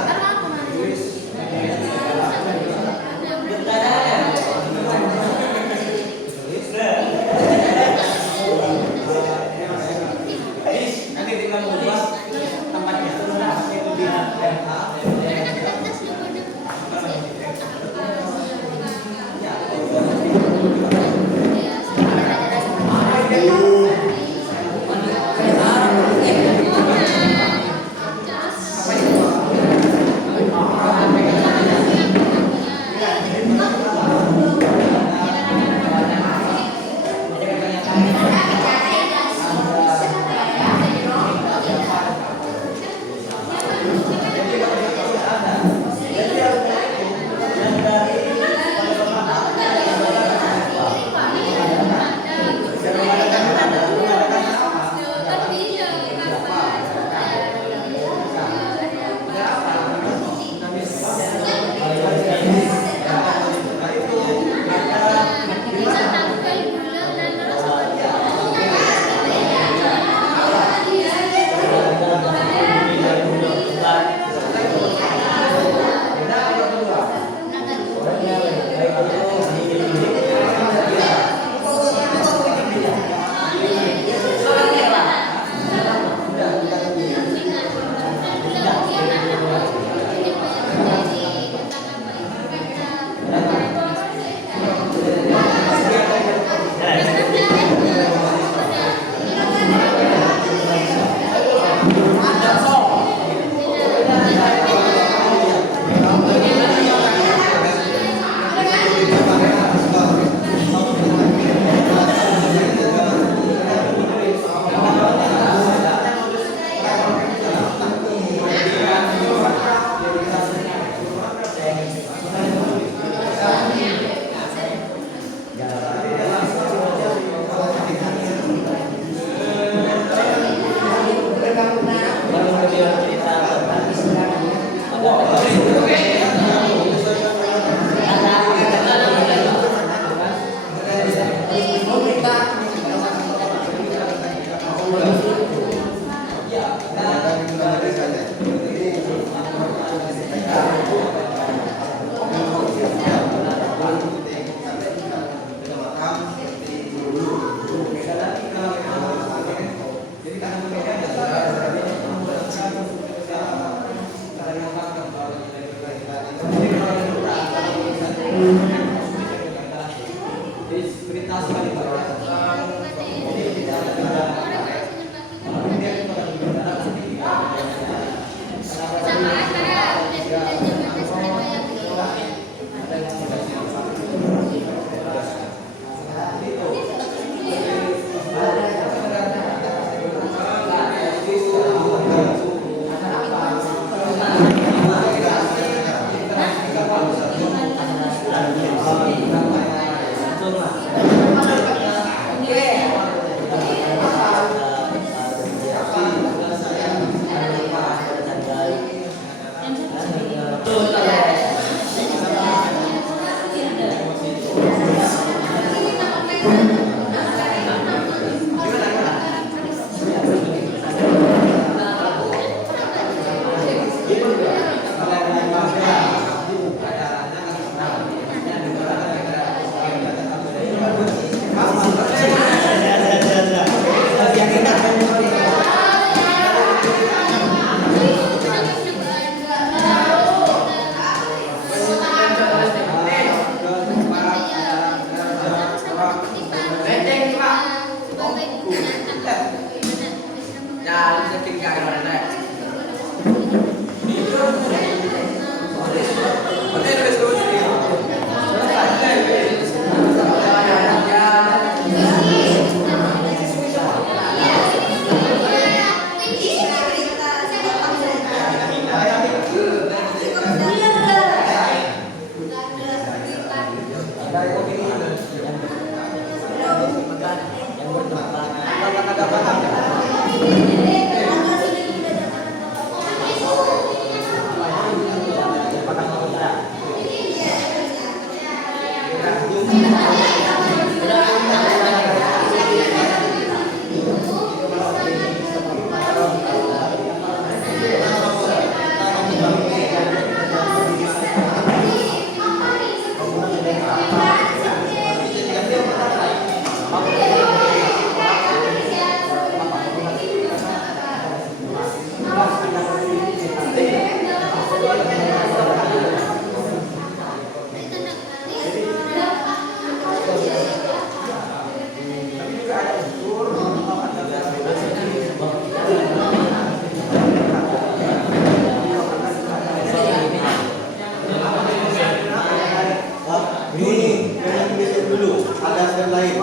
ada step lain.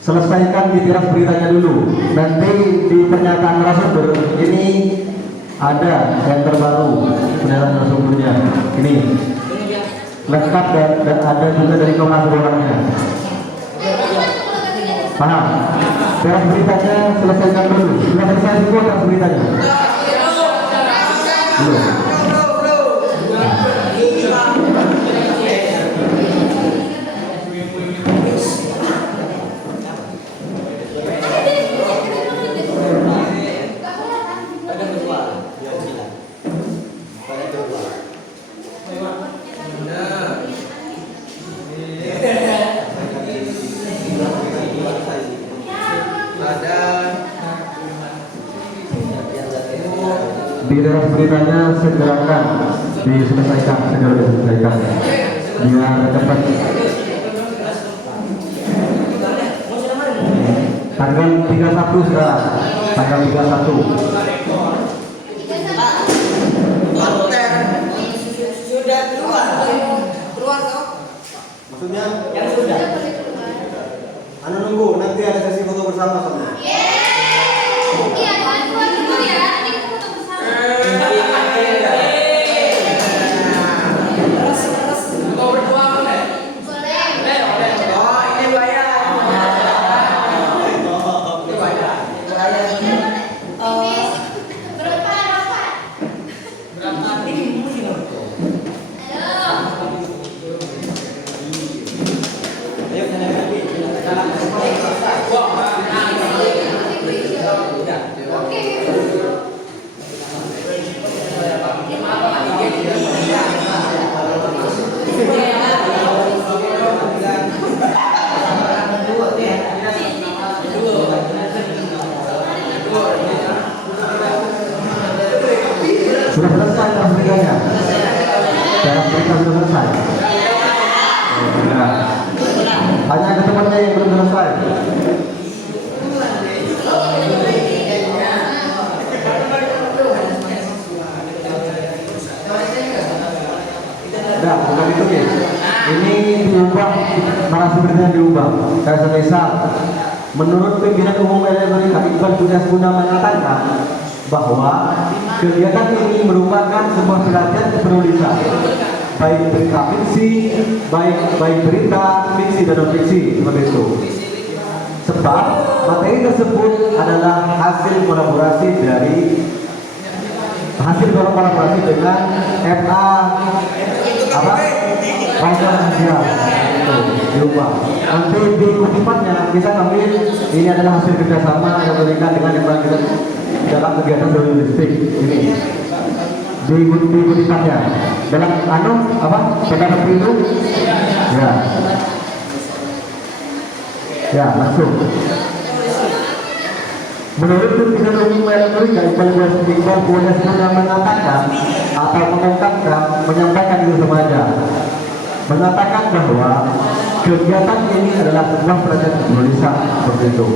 Selesaikan di tiras beritanya dulu. Nanti di pernyataan narasumber ini ada yang terbaru pernyataan narasumbernya. Ini lengkap dan ada juga dari Komnas orangnya. Paham? Tiras beritanya selesaikan dulu. Sudah selesai semua tiras beritanya? Belum. Di dalam beritanya segerakan diselesaikan, segera diselesaikan biar cepat. Tanggal 31 sekarang, tanggal 31. Sudah keluar toh? Maksudnya? Yang sudah. Anu nunggu, nanti ada sesi foto bersama sama. Iya, jangan keluar dulu ya. Nanti kita foto bersama. Sudah selesai dalam beritanya. Dalam berita sudah selesai. Nah, hanya ada temannya yang belum selesai. Nah, bukan itu ya. Ini diubah, narasumbernya diubah. Kayak semisal, menurut pimpinan umum LMI Iqbal Pujaskuna mengatakan bahwa kegiatan ini merupakan sebuah pelatihan penulisan, baik berita fiksi, baik berita fiksi dan non fiksi seperti itu. Sebab materi tersebut adalah hasil kolaborasi dengan MA apa? Writer Media itu diubah. Nanti di kutipannya kita ambil ini adalah hasil kerjasama yang berikan dengan yang kita dalam kegiatan jurnalistik ini di kutipannya dalam pendapat itu ya langsung. Menurut pimpinan umum LMI Iqbal Pujaskuna mengatakan atau mengungkapkan, menyampaikan itu saja, mengatakan bahwa kegiatan ini adalah sebuah pelatihan penulisan seperti itu.